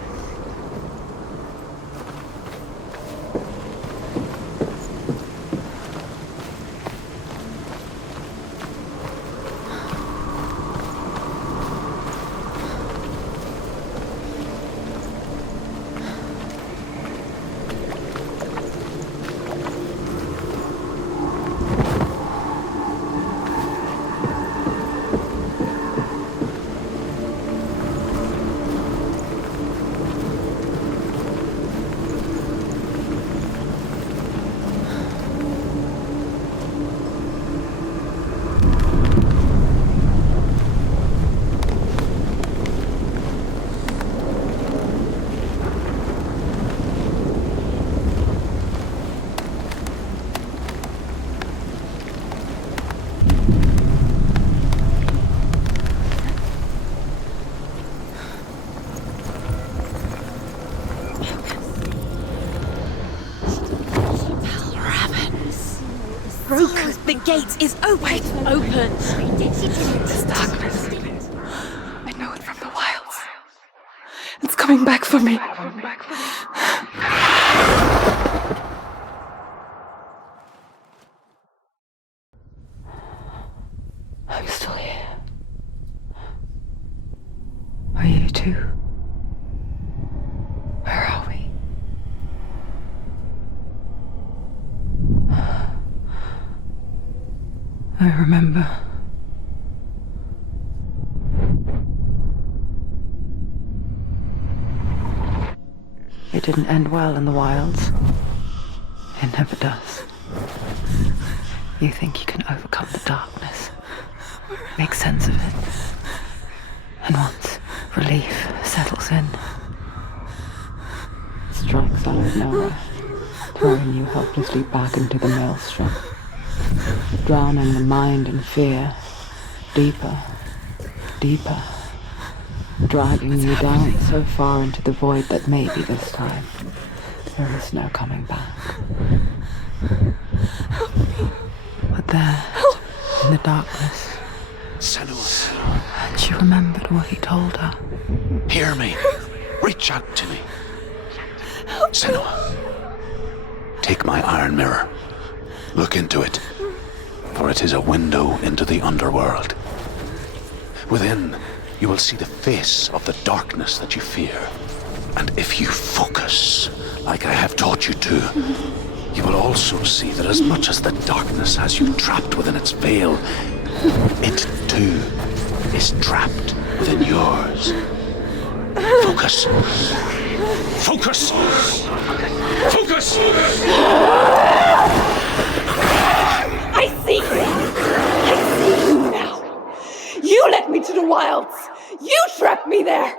The gate is open. Open. This darkness. I know it from the wilds. It's coming back for me. I'm still here. Are you too? Where are we? I remember. It didn't end well in the wilds. It never does. You think you can overcome the darkness, make sense of it, and once relief settles in, it strikes out of nowhere, throwing you helplessly back into the maelstrom, drowning the mind in fear, deeper, deeper, dragging you down so far into the void that maybe this time there is no coming back. But there, in the darkness, Senua, and she remembered what he told her. hear me. Reach out to me. Senua, take my iron mirror. Look into it, for it is a window into the underworld. Within, you will see the face of the darkness that you fear. And if you focus, like I have taught you to, you will also see that as much as the darkness has you trapped within its veil, it too is trapped within yours. Focus. Focus! Focus! I see you! I see you now! the wilds! You trapped me there!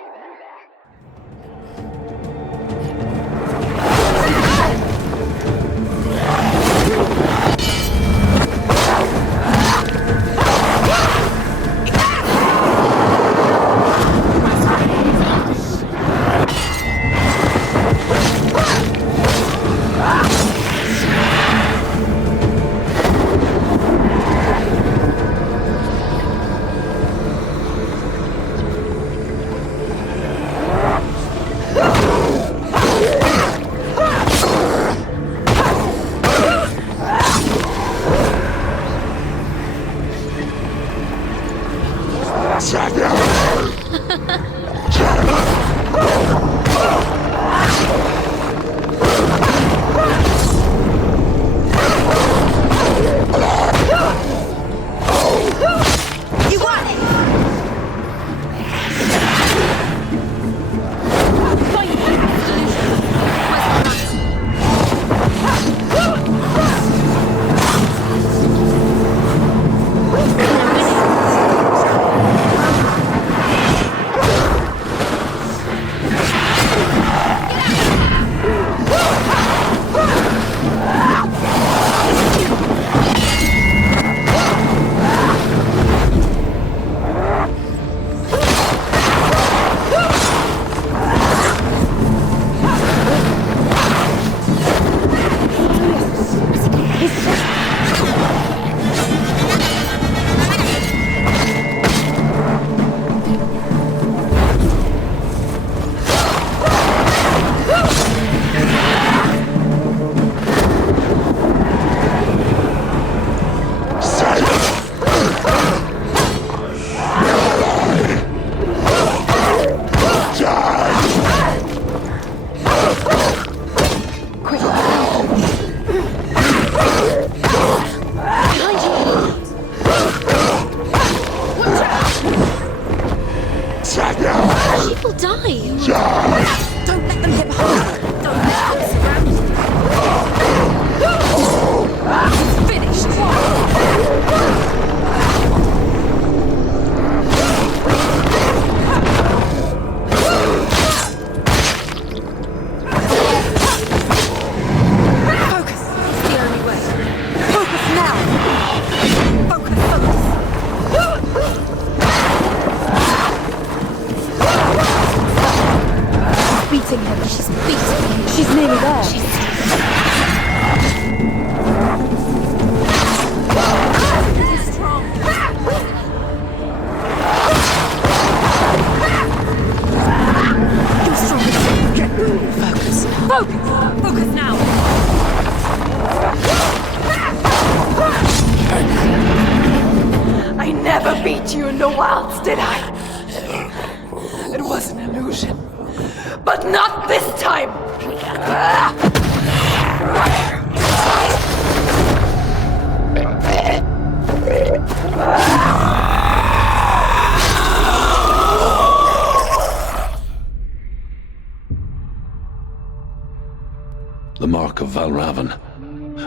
The mark of Valravan,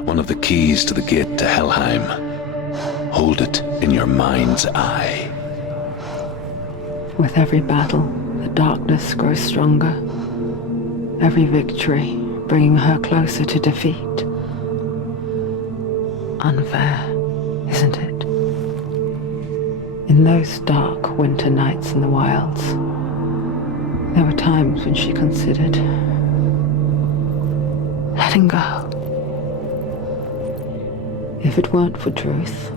one of the keys to the gate to Helheim. Hold it in your mind's eye. With every battle, the darkness grows stronger. Every victory bringing her closer to defeat. Unfair, isn't it? In those dark winter nights in the wilds, there were times when she considered letting go. If it weren't for truth,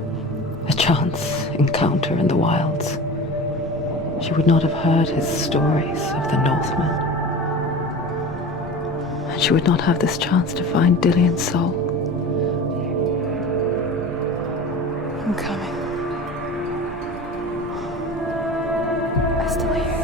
a chance encounter in the wilds, she would not have heard his stories of the Northmen. And she would not have this chance to find Dillion's soul. I'm coming. I still hear you.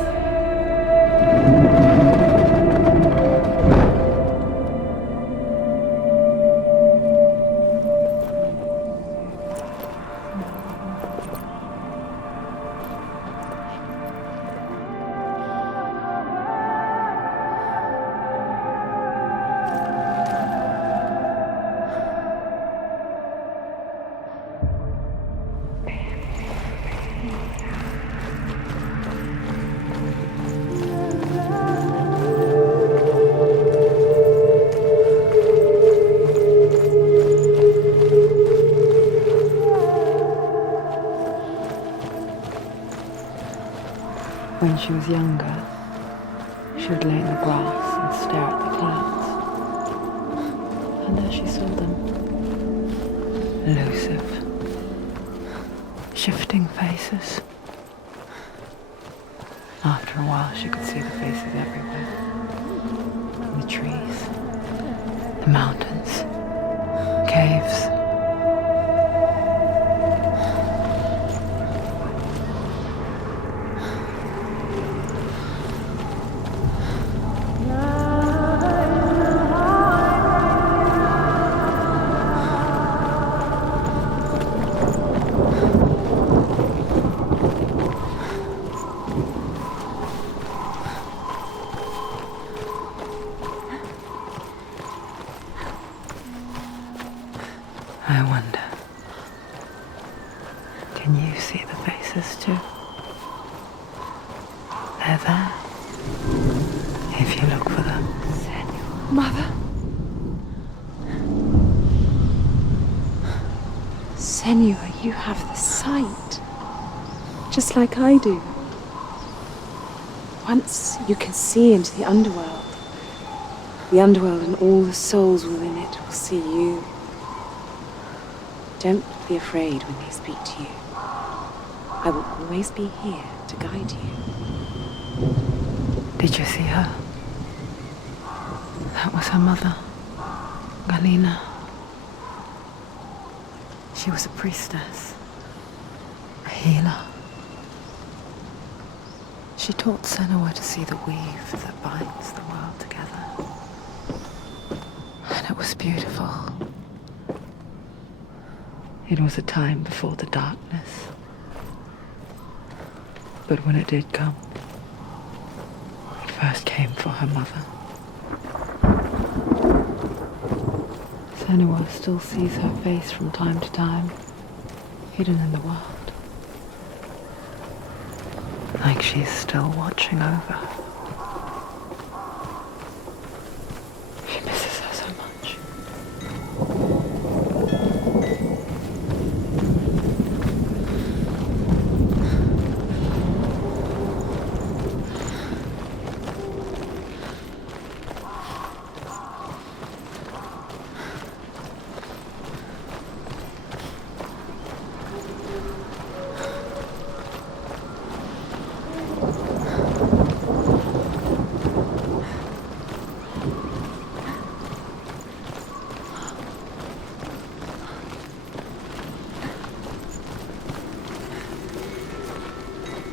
she was younger, she would lay in the grass and stare at the clouds. And there she saw them. Elusive. Shifting faces. After a while, she could see the faces everywhere. In the trees, the mountains, caves. I wonder, can you see the faces too? They're there, if you look for them. Mother? Senua, you have the sight, just like I do. Once you can see into the underworld and all the souls within it will see you. Don't be afraid when they speak to you. I will always be here to guide you. Did you see her? That was her mother, Galina. She was a priestess, a healer. She taught Senua to see the weave that binds the world together. And it was beautiful. It was a time before the darkness. But when it did come, it first came for her mother. Senua still sees her face from time to time, hidden in the world. Like she's still watching over her. She misses her so much.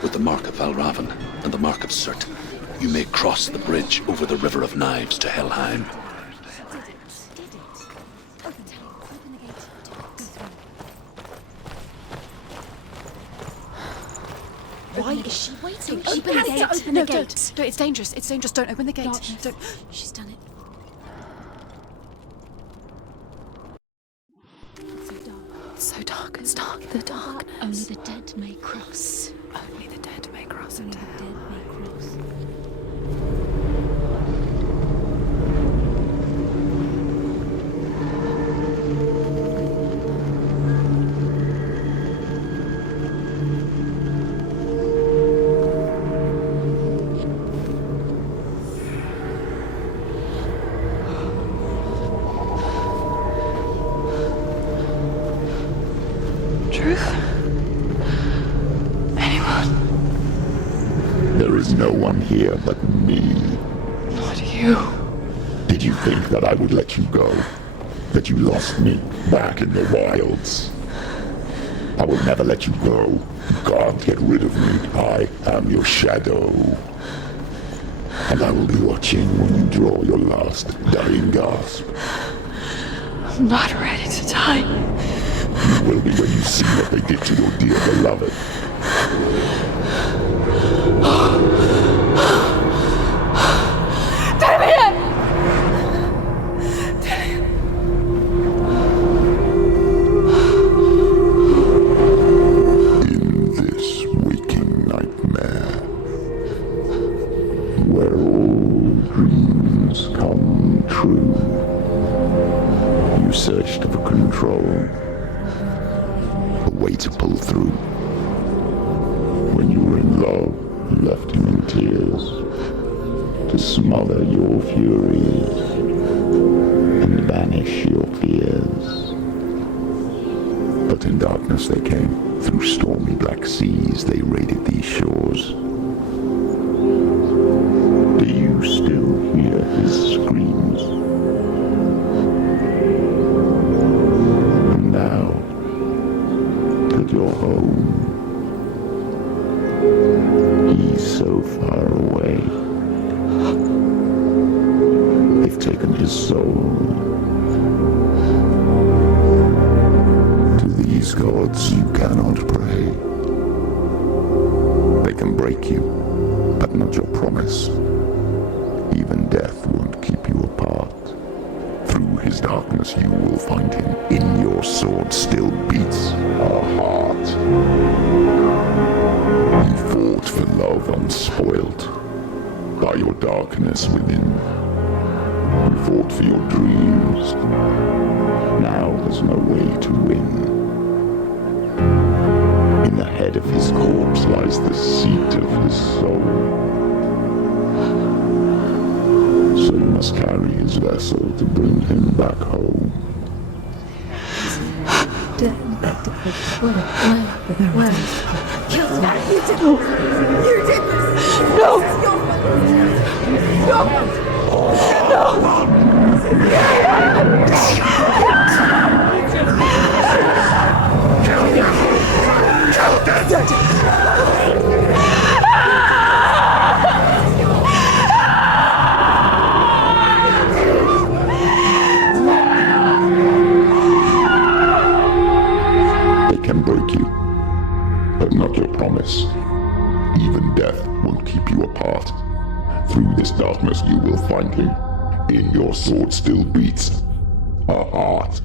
With the mark of Valravan and the mark of Surt, you may cross the bridge over the River of Knives to Helheim. Why is she waiting? Open the gate. Open the gate. No, it's dangerous. It's dangerous. Don't open the gate. Don't. She's done it. So dark, it's dark, the darkness. Only the dead may cross. Only the dead may cross Only into the hell. dead may cross. Truth? Anyone? There is no one here but me. Not you. Did you think that I would let you go? That you lost me back in the wilds? I will never let you go. You can't get rid of me. I am your shadow. And I will be watching when you draw your last dying gasp. I'm not ready to die. You will be when you see what they did to your dear beloved. In this waking nightmare, where all dreams come true, you searched for control. A way to pull through. When you were in love, left him in tears to smother your furies and banish your fears. But in darkness they came, through stormy black seas they raided these shores. Do you still hear his screams? And now that you're home, he's so far away. They've taken his soul. To these gods you cannot pray. They can break you, but not your promise. Even death won't keep you apart. Through his darkness you will find him. In your sword still beats a heart. He fought for love unspoilt by your darkness within. He fought for your dreams. Now there's no way to win. In the head of his corpse lies the seat of his soul. So you must carry his vessel to bring him back home. Where? Killed that. You did this. You did this. No. This is your fault. They can break you, but not your promise. Even death won't keep you apart. Through this darkness you will find him. In your sword still beats a heart.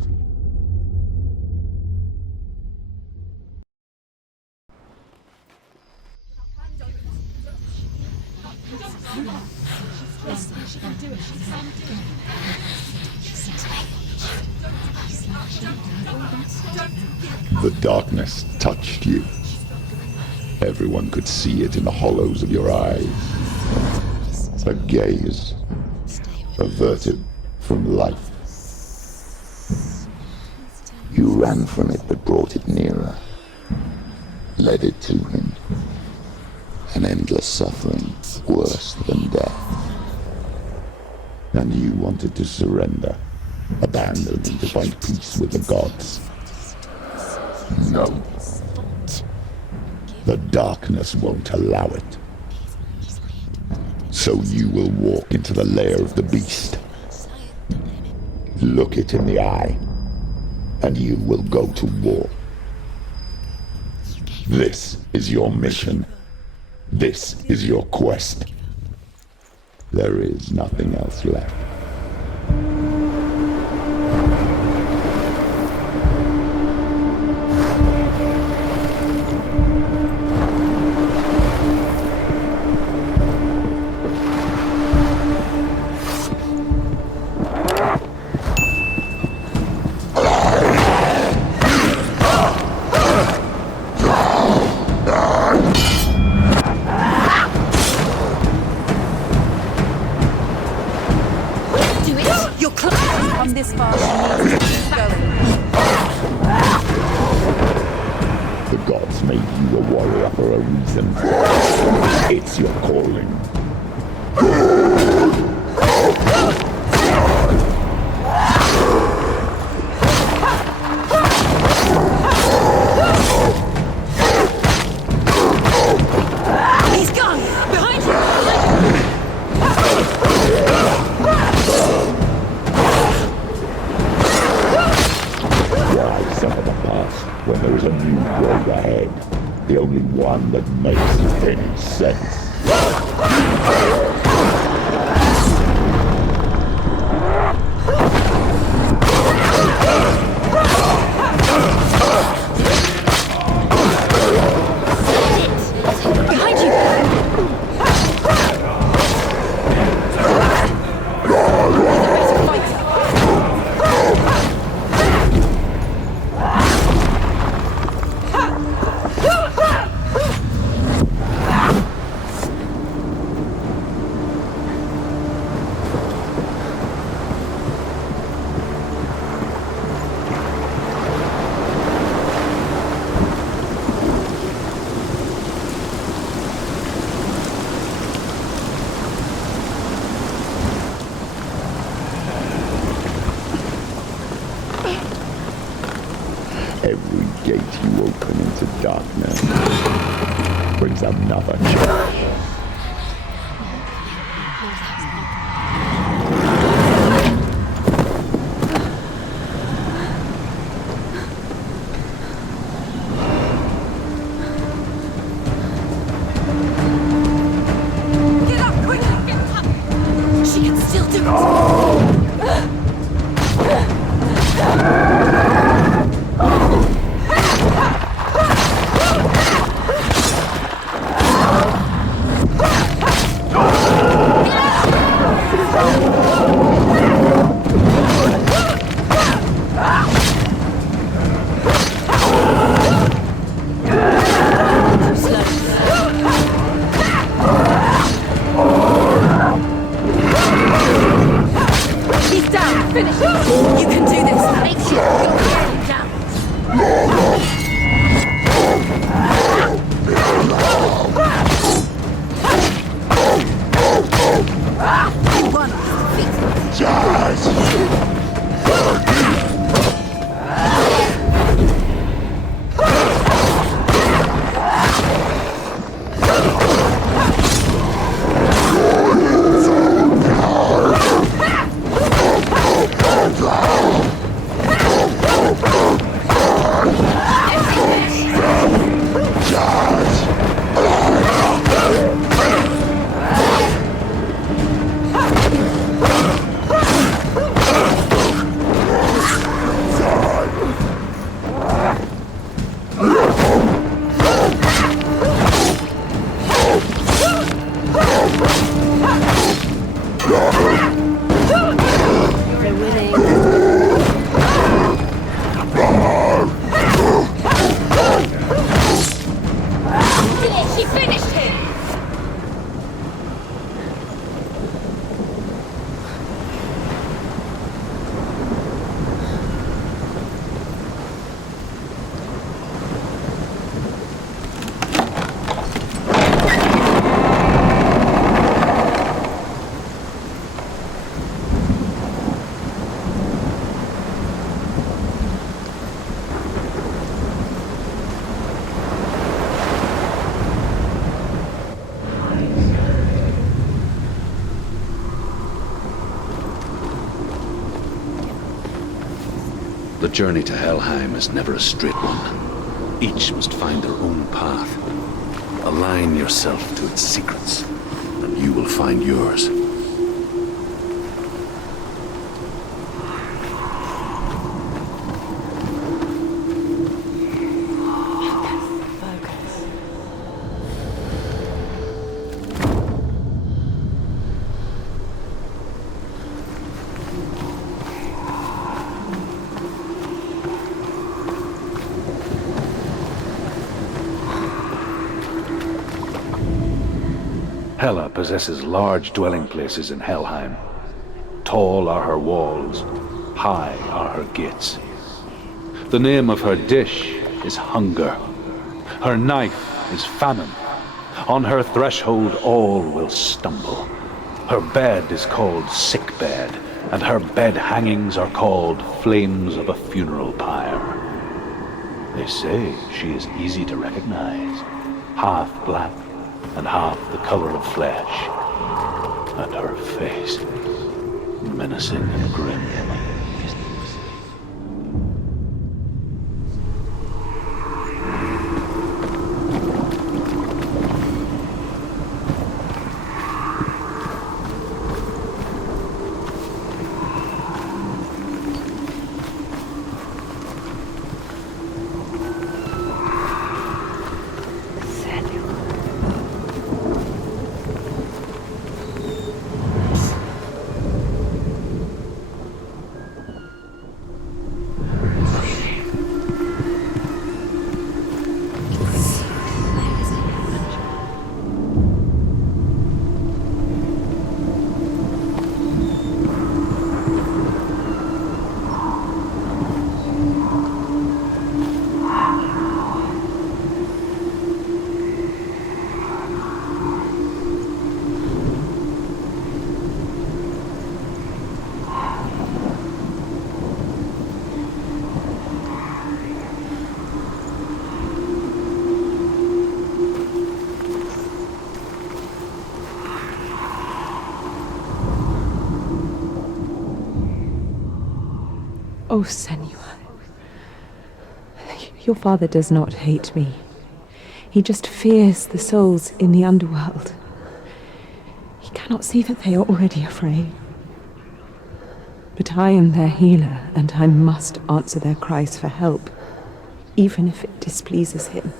The darkness touched you. Everyone could see it in the hollows of your eyes. A gaze averted from life. You ran from it but brought it nearer, led it to him. An endless suffering worse than death. And you wanted to surrender, abandon and to find peace with the gods. No. The darkness won't allow it. So you will walk into the lair of the beast. Look it in the eye, and you will go to war. This is your mission. This is your quest. There is nothing else left. The gods made you a warrior for a reason. It's your calling. He's gone! Behind you! Why suffer the past when there is a new road ahead? The only one that makes any sense. Behind you! Every gate you open into darkness brings another change. Get up, quickly! Get up! She can still do it! He's down! Finish him! You can do this! Make sure you'll wear him down! One She finished him! The journey to Helheim is never a straight one. Each must find their own path. Align yourself to its secrets, and you will find yours. Hela possesses large dwelling places in Helheim. Tall are her walls, high are her gates. The name of her dish is hunger. Her knife is famine. On her threshold all will stumble. Her bed is called sick bed, and her bed hangings are called flames of a funeral pyre. They say she is easy to recognize, half black and half the color of flesh, and her face menacing and grim. Oh, Senua. Your father does not hate me. He just fears the souls in the underworld. He cannot see that they are already afraid. But I am their healer, and I must answer their cries for help, even if it displeases him.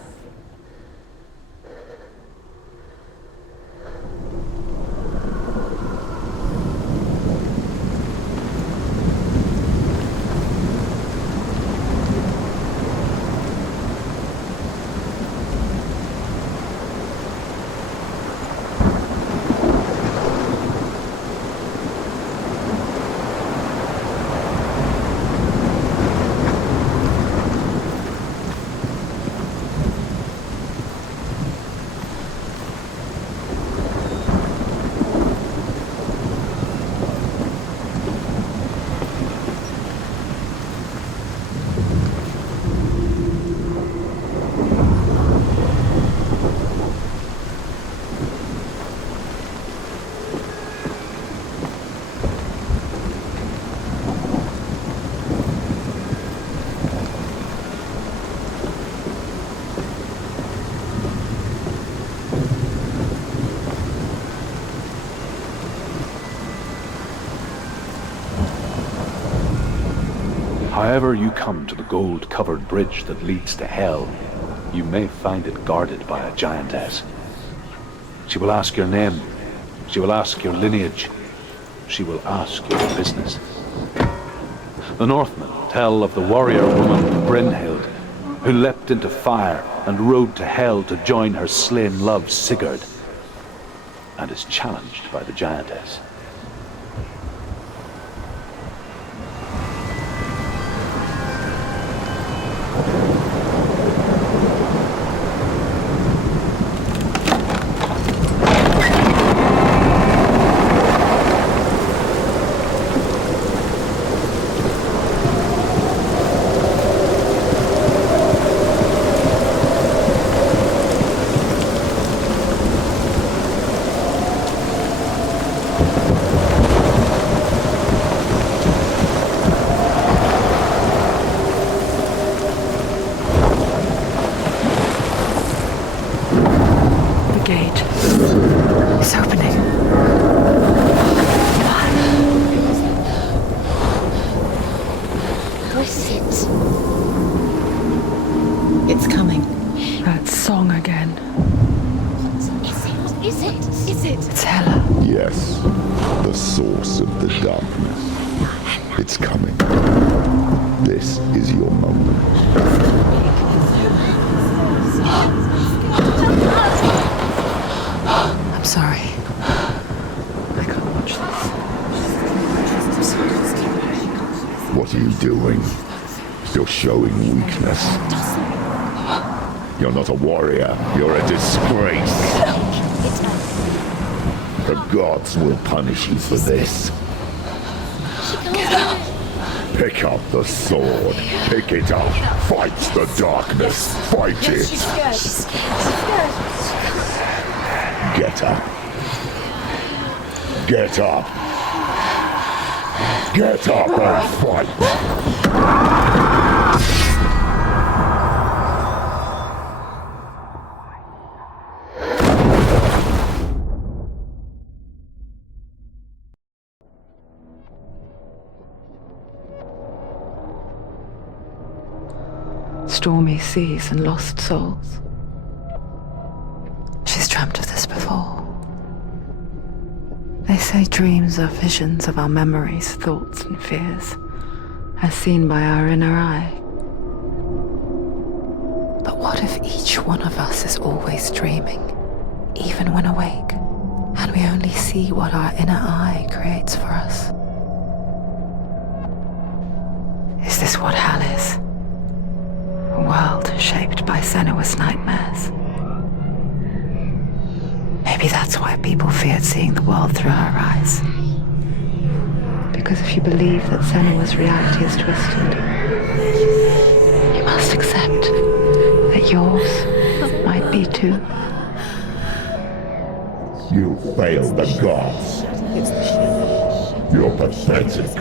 However you come to the gold-covered bridge that leads to Hell, you may find it guarded by a giantess. She will ask your name. She will ask your lineage. She will ask your business. The Northmen tell of the warrior woman Brynhild, who leapt into fire and rode to Hell to join her slain love Sigurd, and is challenged by the giantess. You're not a warrior, you're a disgrace. The gods will punish you for this. Pick up the sword. Pick it up. Fight the darkness. Fight it. She's scared. She's scared. Get up. Get up. Get up and fight. Stormy seas and lost souls. She's dreamt of this before. They say dreams are visions of our memories, thoughts and fears, as seen by our inner eye. But what if each one of us is always dreaming, even when awake, and we only see what our inner eye creates for us? Is this what hell is? A world shaped by Senua's nightmares. Maybe that's why people feared seeing the world through her eyes. Because if you believe that Senua's reality is twisted, you must accept that yours might be too. You failed the gods. You're pathetic.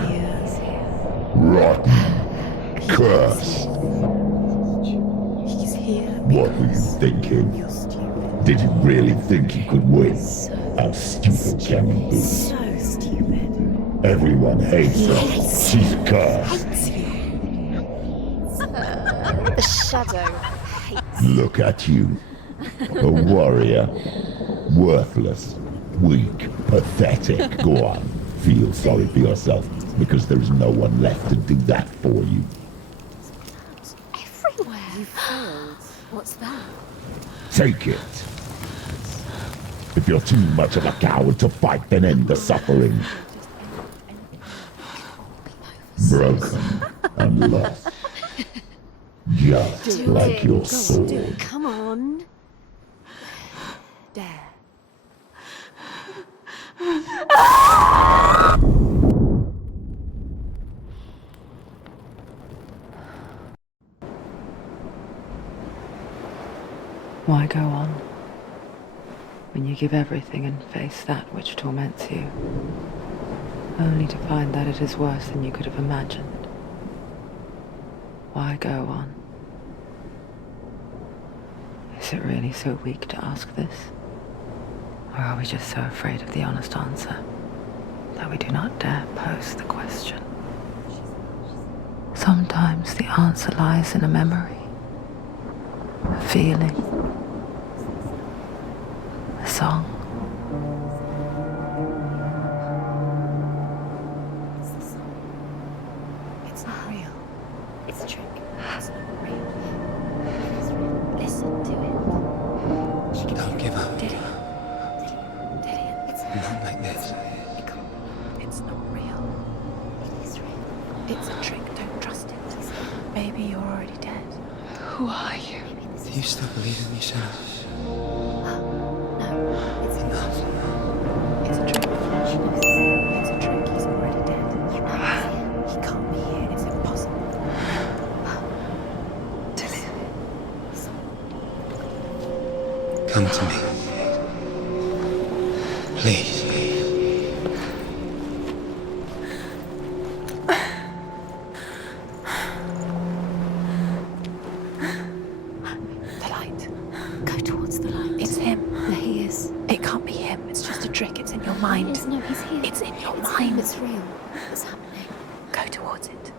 rotten, cursed. He's here. What were you thinking? You're stupid. Did you really think you could win? How stupid can you be? So stupid. Everyone hates her. She's cursed. Hates you. The shadow hates Look at you. A warrior. Worthless. Weak. Pathetic. Go on. Feel sorry for yourself, because there is no one left to do that for you. everywhere. You failed. What's that? Take it. If you're too much of a coward to fight, then end the suffering. Broken and lost. Just like your sword. Come on. Dare. Why go on when you give everything and face that which torments you, only to find that it is worse than you could have imagined? Why go on? Is it really so weak to ask this? Or are we just so afraid of the honest answer that we do not dare pose the question? Sometimes the answer lies in a memory, a feeling, a song. It's not real. It's a trick. It's not real. It is real. Listen to it. She can Don't give up. Did it? Did it? It's Not like this. It can't. It's not real. It is real. It's a trick. Don't trust it. Maybe you're already dead. Who are you? Maybe this Do is you still believe in me, Senua? no. It's It's a trick. She knows this. It's a trick. He's already dead. He can't be here. It's impossible. Come to me. Please. The light. Go towards the light. It's him. There he is. It can't be him. It's just a trick. It's in your mind. No, he's here. It's in your mind. It's real. What's happening? Go towards it.